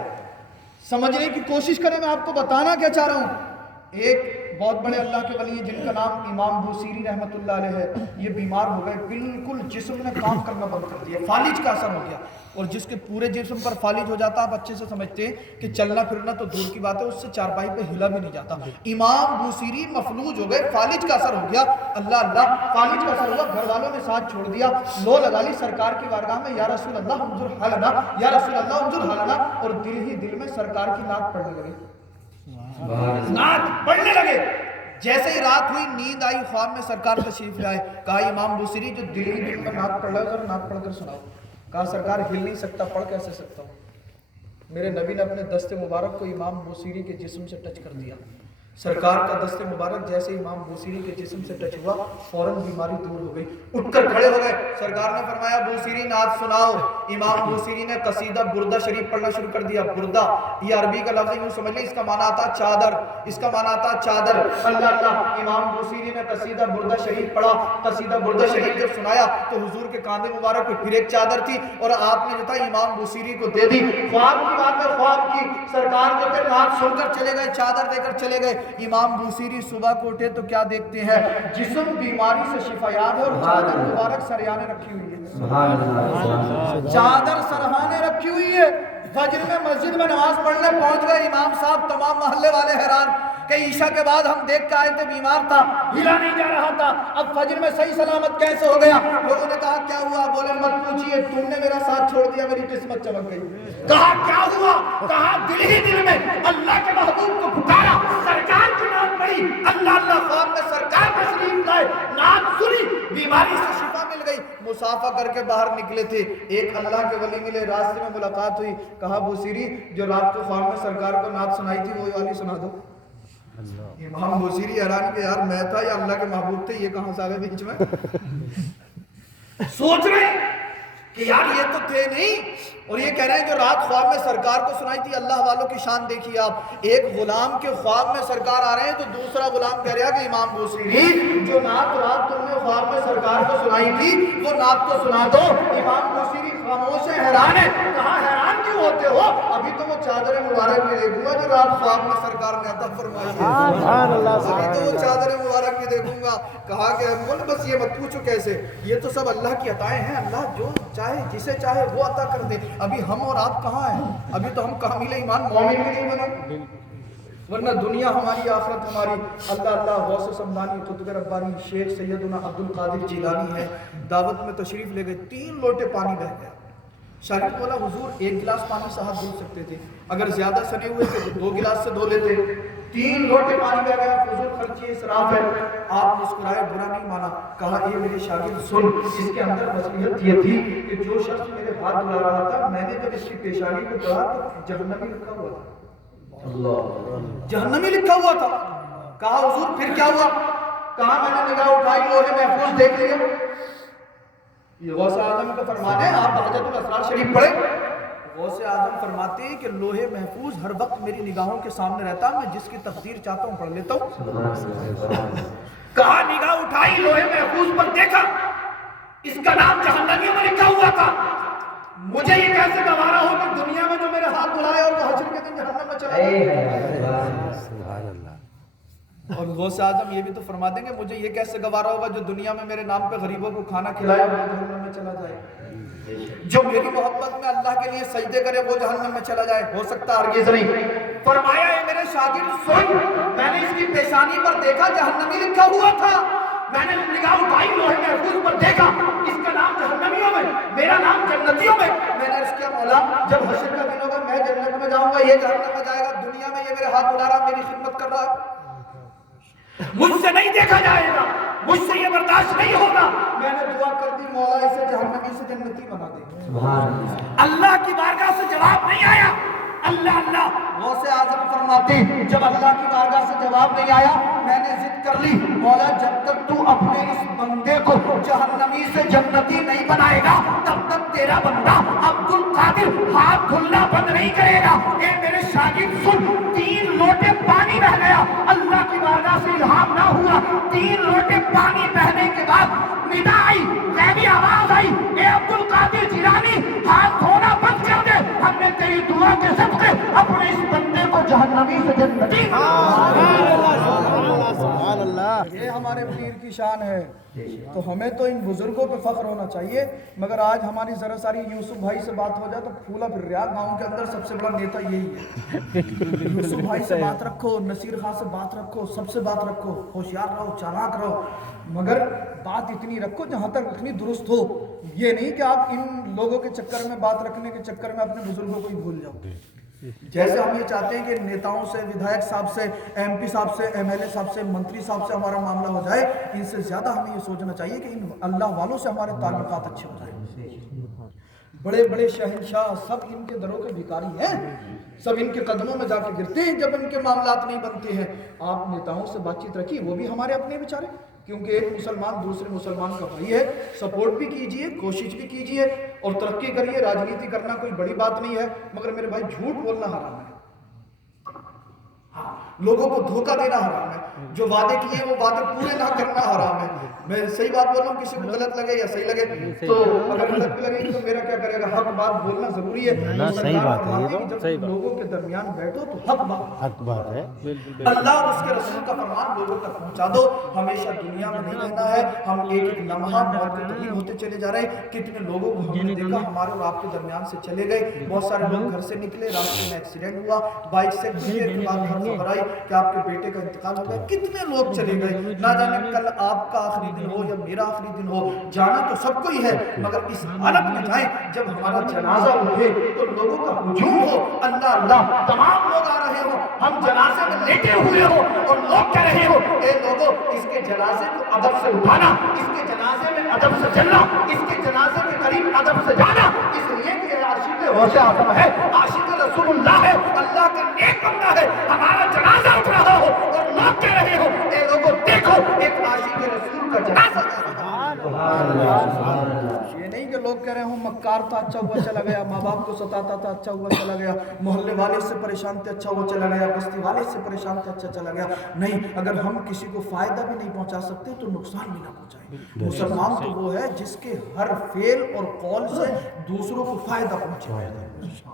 سمجھنے کی کوشش کریں. میں آپ کو بتانا کیا چاہ رہا ہوں. ایک بہت بڑے اللہ کے ولی ہیں جن کا نام امام بوسیری رحمۃ اللہ علیہ ہے. یہ بیمار ہو گئے, بالکل جسم نے کام کرنا بند کر دیا, فالج کا اثر ہو گیا. اور جس کے پورے جسم پر فالج ہو جاتا آپ اچھے سے سمجھتے ہیں کہ چلنا پھرنا تو دور کی بات ہے, اس سے چارپائی پہ ہلا بھی نہیں جاتا. امام بوسیری مفلوج ہو گئے, فالج کا اثر ہو گیا. اللہ اللہ فالج کا اثر ہوا. گھر والوں نے ساتھ چھوڑ دیا, لو لگا لی سرکار کی بارگاہ میں, یا رسول اللہ انظر حالنا, یا رسول اللہ انظر حالنا. اور دل ہی دل میں سرکار کی نعت پڑھنے لگے, نعت پڑھنے لگے. جیسے ہی رات ہوئی نیند آئی, خواب میں سرکار تشریف لائے. کہا امام بوسیری جو دل ہی دل میں نعت پڑھ رہا ہے ذرا نعت پڑھ کر سناؤ. کہا سرکار ہل نہیں سکتا, پڑھ کیسے سکتا ہوں. میرے نبی نے اپنے دست مبارک کو امام بوسیری کے جسم سے ٹچ کر دیا. سرکار کا دست مبارک جیسے امام بوسیری کے جسم سے ٹچ ہوا فوراً بیماری دور ہو گئی. اٹھ کر کھڑے ہو گئے. سرکار نے فرمایا بوسیری نعت سناؤ. امام بوسیری نے قصیدہ بردہ شریف پڑھنا شروع کر دیا. بردہ یہ عربی کا لفظ, یوں سمجھ لیں اس کا معنی آتا چادر, اس کا معنی آتا چادر. اللہ اللہ امام بوسیری نے قصیدہ بردہ شریف پڑھا. قصیدہ بردہ شریف جب سنایا تو حضور کے کاندھے مبارک پہ پھر ایک چادر تھی اور آپ نے جو تھا امام بوسیری کو دے دی. خواب کی بات ہے, خواب کی. سرکار جو تھے نعت سن کر چلے گئے, چادر دے کر چلے گئے. امام بوسیری صبح کو اٹھے تو کیا دیکھتے ہیں, جسم بیماری سے شفا یاب ہے اور چادر مبارک سریانے رکھی ہوئی ہے. چادر سرہانے رکھی ہوئی ہے. فجر میں مسجد میں نماز پڑھنے پہنچ گئے امام صاحب, تمام محلے والے حیران کہ عشاء کے بعد ہم دیکھ کے آئے تھے بیمار تھا, ہلا نہیں جا رہا تھا, اب فجر میں صحیح سلامت کیسے ہو گیا؟ لوگوں نے کہا کیا ہوا؟ بولے مت پوچھئے, تم نے میرا ساتھ چھوڑ دیا, میری قسمت چمک گئی. کہا کیا ہوا؟ کہا دل ہی دل میں اللہ کے محبوب کو پکارا, سرکار کی نام پڑی, اللہ اللہ خواب میں سرکار تشریف لائے, نام سنی, بیماری سے شفا مل گئی. مسافہ کر کے باہر نکلے تھے, ایک اللہ کے ولی ملے, راستے میں ملاقات ہوئی, کہا بوسیری جو رات کو خواب میں سرکار کو نعت سنائی تھی وہی والی سنا دو. امام بوسیری حیران کہ یار میں تھا یا اللہ کے محبوب تھے, یہ کہاں سے آ گئے بیچ میں؟ سوچ رہے ہیں کہ یار یہ تو تھے نہیں, اور یہ کہہ رہے ہیں جو رات خواب میں سرکار کو سنائی تھی. اللہ والوں کی شان دیکھیے آپ, ایک غلام کے خواب میں سرکار آ رہے ہیں تو دوسرا غلام کہہ رہا کہ امام بوسیری جو نعت رات تم نے خواب میں سرکار کو سنائی تھی وہ نعت تو سنا دو. امام بوسیری خاموش ہے, حیران ہے. کہا حیران کیوں ہوتے ہو؟ ابھی تو وہ چادر مبارک بھی دیکھوں گا جو رات خواب میں سرکار نے عطا فرمائی ہے, ابھی تو وہ چادر مبارک بھی دیکھوں گا. کہا کہ بول بس یہ مت پوچھو کیسے, یہ تو سب اللہ کی عطائیں ہیں, اللہ جو چاہے جسے چاہے وہ عطا کر دے. ابھی ہم اور آپ کہاں ہیں؟ ابھی تو ہم کامل ایمان مومن بھی نہیں بنے, ورنہ دنیا ہماری آخرت ہماری. اللہ اللہ غوث سمدانی قطب ربانی شیخ سیدنا عبد القادر جیلانی ہے, دعوت میں تشریف لے گئے, 3 لوٹے پانی بہہ گیا. شاگرد بولا حضور 1 گلاس پانی سے ہاتھ دھو سکتے تھے, اگر زیادہ سنے ہوئے تھے تو 2 گلاس سے دھو لیتے. 3 لوٹے پانی بہ گیا, فضول خرچی اسراف ہے. آپ مسکرائے, برا نہیں مانا. کہا اے میرے شاگرد سن, اس کے اندر مصلحت یہ تھی کہ جو شخص میرے ہاتھ دھلا رہا تھا, میں نے جب اس کی پیشانی کو پڑھا تو جہنمی لکھا ہوا تھا, جہنمی لکھا ہوا تھا. کہا حضور پھر کیا ہوا؟ کہا میں نے نگاہ اٹھائی, لوہے محفوظ دیکھ لیا. یہ غوث اعظم کا فرمان ہے, آپ حجت الاسرار شریف پڑھیں. غوث اعظم فرماتے ہیں کہ لوہے محفوظ ہر وقت میری نگاہوں کے سامنے رہتا, میں جس کی تقدیر چاہتا ہوں پڑھ لیتا ہوں. کہا نگاہ اٹھائی, لوہے محفوظ پر دیکھا, اس کا نام جہنمیوں میں لکھا ہوا تھا. مجھے یہ کیسے گوارا ہو کہ دنیا میں جو میرے ہاتھ دھلائے اور وہ حشر کے دن جہنم میں چلا گیا. اور غوث اعظم یہ بھی تو فرما دیں گے مجھے یہ کیسے گوارا ہوگا جو دنیا میں میرے نام پہ غریبوں کو کھانا کھلائے اور جہنم میں چلا جائے. جو میری محبت میں اللہ کے لیے سجدے کرے وہ جہنم میں چلا جائے, ہو سکتا ہرگز نہیں. فرمایا ہے میرے شاگرد سن, میں نے اس کی پیشانی پر دیکھا جہنمی لکھا ہوا تھا. میں نے نگاہ اٹھائی, لوہے محفوظ پر دیکھا, اس کا نام جہنمیوں میں, میرا نام جنتیوں میں. میں نے عرض کیا مولا جب حشر کا دن ہوگا میں جنت میں جاؤں گا, یہ جہنم میں جائے گا, دنیا میں یہ میرے ہاتھ دھلا رہا, میری خدمت کر رہا ہے, مجھ سے نہیں دیکھا جائے گا, مجھ سے یہ برداشت نہیں ہوگا. میں نے دعا کر دی مولا اسے جہنمی سے جنتی بنا دے. اللہ کی بارگاہ سے جواب نہیں آیا. اللہ اللہ غوث اعظم فرماتے جب اللہ کی بارگاہ سے جواب نہیں آیا, میں نے ضد کر لی, مولا جب تک تو اپنے اس بندے کو جہنمی سے جنتی نہیں بنائے گا تب تک تیرا بندہ عبد القادر ہاتھ دھلنا بند نہیں کرے گا. اے میرے شاگرد سن, 3 لوٹے پانی بہ گیا, اللہ کی بارگاہ سے الہام نہ ہوا. 3 لوٹے پانی بہنے کے بعد ندا آئی, غیبی آواز آئی, اے عبد القادر جیلانی ہاتھ دھونا بند کر دے, ہم نے تیری دعا کے صدقے اپنے اس بندے کو جہنمی سے جنتی. یہ ہمارے پیر کی شان ہے. تو ہمیں تو ان بزرگوں پہ فخر ہونا چاہیے, مگر آج ہماری ذرا ساری یوسف بھائی سے بات ہو جائے تو پھولا پھر رہا. گاؤں کے اندر سب سے بڑا نیتا یہی ہے. یوسف بھائی سے بات رکھو, نصیر خان سے بات رکھو, سب سے بات رکھو, ہوشیار رہو, چالاک رہو, مگر بات اتنی رکھو جہاں تک اتنی درست ہو. یہ نہیں کہ آپ ان لوگوں کے چکر میں, بات رکھنے کے چکر میں اپنے بزرگوں کو ہی بھول جاؤ. جیسے ہم یہ چاہتے ہیں کہ نیتاؤں سے, ودھائک صاحب سے, ایم پی صاحب سے, ایم ایل اے صاحب سے, منتری صاحب سے ہمارا معاملہ ہو جائے, ان سے زیادہ ہمیں یہ سوچنا چاہیے کہ ان اللہ والوں سے ہمارے تعلقات اچھے ہو جائیں. بڑے بڑے شہنشاہ سب ان کے دروں کے بھکاری ہیں, سب ان کے قدموں میں جا کے گرتے ہیں جب ان کے معاملات نہیں بنتے ہیں. آپ نیتاؤں سے بات چیت رکھیے, وہ بھی ہمارے اپنے بیچارے, کیونکہ ایک مسلمان دوسرے مسلمان کا بھائی ہے. سپورٹ بھی کیجئے, کوشش بھی کیجئے اور ترقی کریے. راجنیتی کرنا کوئی بڑی بات نہیں ہے, مگر میرے بھائی جھوٹ بولنا حرام ہے, لوگوں کو دھوکہ دینا حرام ہے, جو وعدے کیے وہ وعدے پورے نہ کرنا حرام ہے. میں صحیح بات بول رہا ہوں, کسی کو غلط لگے یا صحیح لگے تو اگر غلط بھی لگے تو میرا کیا کرے گا, حق بات بولنا ضروری ہے. صحیح بات ہے, یہ تو صحیح بات, لوگوں کے درمیان بیٹھو تو حق بات ہے. اللہ اور اس کے رسول کا فرمان لوگوں تک پہنچا دو. ہمیشہ دنیا میں نہیں رہنا ہے, ہم ایک ایک لمحہ موت کے قریب ہوتے چلے جا رہے ہیں. کتنے لوگوں کو ہم نے دیکھا ہمارے اور آپ کے درمیان سے چلے گئے. بہت سارے لوگ گھر سے نکلے, راستے میں ایکسیڈنٹ ہوا, بائک سے گزرے کے بعد خبر آئی کہ آپ کے بیٹے کا انتقال ہو گیا، کتنے لوگ چلے گئے، نہ جانے کل آپ کا آخری دن ہو یا میرا آخری دن ہو، جانا تو سب کو ہی ہے، مگر اس حالت میں جائیں جب ہمارا جنازہ اٹھے تو لوگوں کا ہجوم ہو، اللہ اللہ تمام لوگ آ رہے ہو، ہم جنازے میں لیٹے ہوئے ہو اور لوگ کہہ رہے ہو اے لوگوں اس کے جنازے کو ادب سے اٹھانا، اس کے جنازے میں ادب سے چلنا، اس کے جنازے کے قریب ادب سے جانا، اس لیے کہ یہ عاشق غوث اعظم ہے، عاشق رسول اللہ ہے، اللہ کا نیک بندہ ہے، ہمارا جنازہ اٹھ رہا ہو اور لوگ کہہ رہے ہو اے لوگوں دیکھو ایک عاشق رسول کا جنازہ یہ نہیں کہ لوگ کہہ رہے ہوں مکار تھا اچھا ہوا چلا گیا، ماں باپ کو ستاتا تھا اچھا ہوا چلا گیا، محلے والے سے پریشان تھے اچھا ہوا چلا گیا، بستی والے سے پریشان تھے اچھا چلا گیا، نہیں، اگر ہم کسی کو فائدہ بھی نہیں پہنچا سکتے تو نقصان بھی نہ پہنچائیں۔ مسلمان تو وہ ہے جس کے ہر فعل اور قول سے دوسروں کو فائدہ پہنچے۔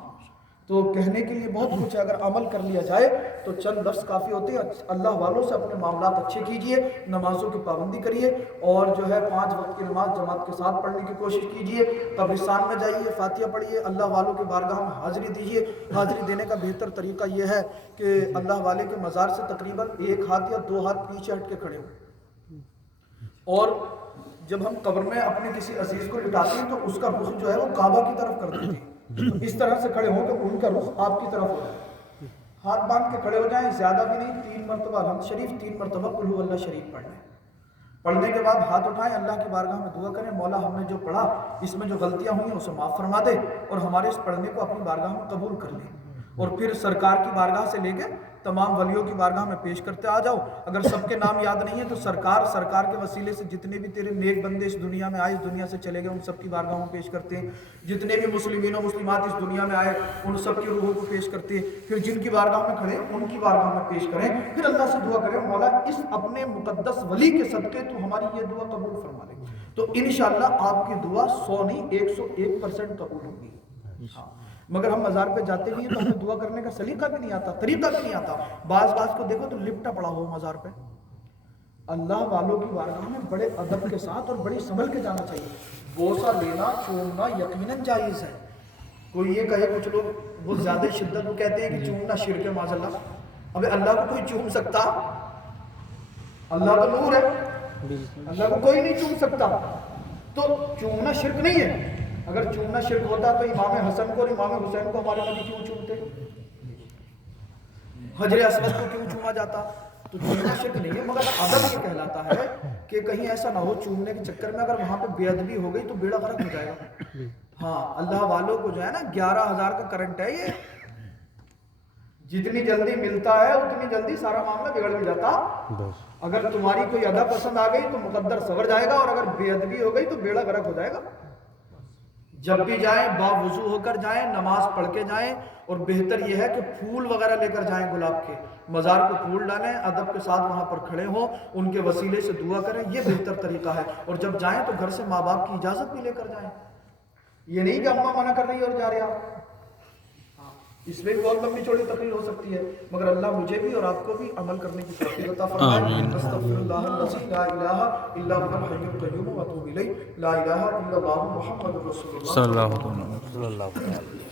تو کہنے کے لیے بہت کچھ ہے، اگر عمل کر لیا جائے تو چند لفظ کافی ہوتے ہیں۔ اللہ والوں سے اپنے معاملات اچھے کیجئے، نمازوں کی پابندی کریے، اور جو ہے 5 وقت کی نماز جماعت کے ساتھ پڑھنے کی کوشش کیجئے، قبرستان میں جائیے، فاتحہ پڑھیے، اللہ والوں کے بارگاہ میں حاضری دیجئے۔ حاضری دینے کا بہتر طریقہ یہ ہے کہ اللہ والے کے مزار سے تقریباً 1 ہاتھ یا 2 ہاتھ پیچھے ہٹ کے کھڑے ہوں، اور جب ہم قبر میں اپنے کسی عزیز کو لٹاتے ہیں تو اس کا رخ جو ہے وہ کعبہ کی طرف کر دیتے ہیں، اس طرح سے کھڑے ہوں کہ ان کا رخ آپ کی طرف ہو جائے، ہاتھ باندھ کے کھڑے ہو جائیں، زیادہ بھی نہیں، 3 مرتبہ الحمد شریف، 3 مرتبہ قل هو اللہ شریف پڑھ لیں، پڑھنے کے بعد ہاتھ اٹھائیں، اللہ کی بارگاہ میں دعا کریں مولا ہم نے جو پڑھا اس میں جو غلطیاں ہوئی ہیں اسے معاف فرما دے اور ہمارے اس پڑھنے کو اپنی بارگاہ میں قبول کر لیں، اور پھر سرکار کی بارگاہ سے لے کے تمام ولیوں کی بارگاہ میں پیش کرتے آ جاؤ۔ اگر سب کے نام یاد نہیں ہیں تو سرکار کے وسیلے سے جتنے بھی تیرے نیک بندے اس دنیا میں آئے، اس دنیا سے چلے گئے، ان سب کی بارگاہ میں پیش کرتے ہیں، جتنے بھی مسلمین و مسلمات اس دنیا میں آئے ان سب کی روحوں کو پیش کرتے ہیں، پھر جن کی بارگاہ میں کھڑے ان کی بارگاہ میں پیش کریں، پھر اللہ سے دعا کریں مولا اس اپنے مقدس ولی کے صدقے تو ہماری یہ دعا قبول فرما لے، تو انشاءاللہ آپ کی دعا 100 نہیں 101% قبول ہوگی۔ مگر ہم مزار پہ جاتے بھی ہیں تو ہمیں دعا کرنے کا سلیقہ بھی نہیں آتا، طریقہ بھی نہیں آتا، بعض کو دیکھو تو لپٹا پڑا ہو مزار پہ۔ اللہ والوں کی بارگاہ میں بڑے ادب کے ساتھ اور بڑی سنبھل کے جانا چاہیے، بوسہ لینا چومنا یقیناً جائز ہے، کوئی یہ کہے کچھ لوگ وہ زیادہ شدت کو کہتے ہیں کہ چومنا شرک ہے، معاذ اللہ، ابے اللہ کو کوئی چوم سکتا؟ اللہ تو نور ہے، اللہ کو کوئی نہیں چوم سکتا، تو چومنا شرک نہیں ہے۔ اگر چومنا شرک ہوتا تو امام حسن کو اور امام حسین کو ہمارے نبی کیوں چومتے؟ حجر اسود کو کیوں چوما جاتا؟ تو چومنا شرک نہیں ہے، مگر ادب یہ کہلاتا ہے کہ کہیں ایسا نہ ہو چومنے کے چکر میں اگر وہاں پہ بے ادبی ہو گئی تو بیڑا غرق ہو جائے گا۔ ہاں اللہ والوں کو جو ہے نا 11,000 کا کرنٹ ہے، یہ جتنی جلدی ملتا ہے اتنی جلدی سارا معاملہ بگڑ بھی جاتا۔ اگر تمہاری کوئی ادا پسند آ گئی تو مقدر سنور جائے گا، اور اگر بے ادبی ہو گئی تو بیڑا غرق ہو جائے گا۔ جب بھی جائیں باوضو ہو کر جائیں، نماز پڑھ کے جائیں، اور بہتر یہ ہے کہ پھول وغیرہ لے کر جائیں، گلاب کے مزار کو پھول ڈالیں، ادب کے ساتھ وہاں پر کھڑے ہوں، ان کے وسیلے سے دعا کریں، یہ بہتر طریقہ ہے۔ اور جب جائیں تو گھر سے ماں باپ کی اجازت بھی لے کر جائیں، یہ نہیں کہ اماں منع کر رہی ہے اور جا رہے آپ، اس میں بہت لمبی چوڑی تقریر ہو سکتی ہے، مگر اللہ مجھے بھی اور آپ کو بھی عمل کرنے کی توفیق عطا فرمائے۔ استغفر اللہ الذی لا الہ الا هو الحی القیوم واتوب الیہ، لا الہ الا اللہ محمد رسول اللہ صلی اللہ علیہ وسلم۔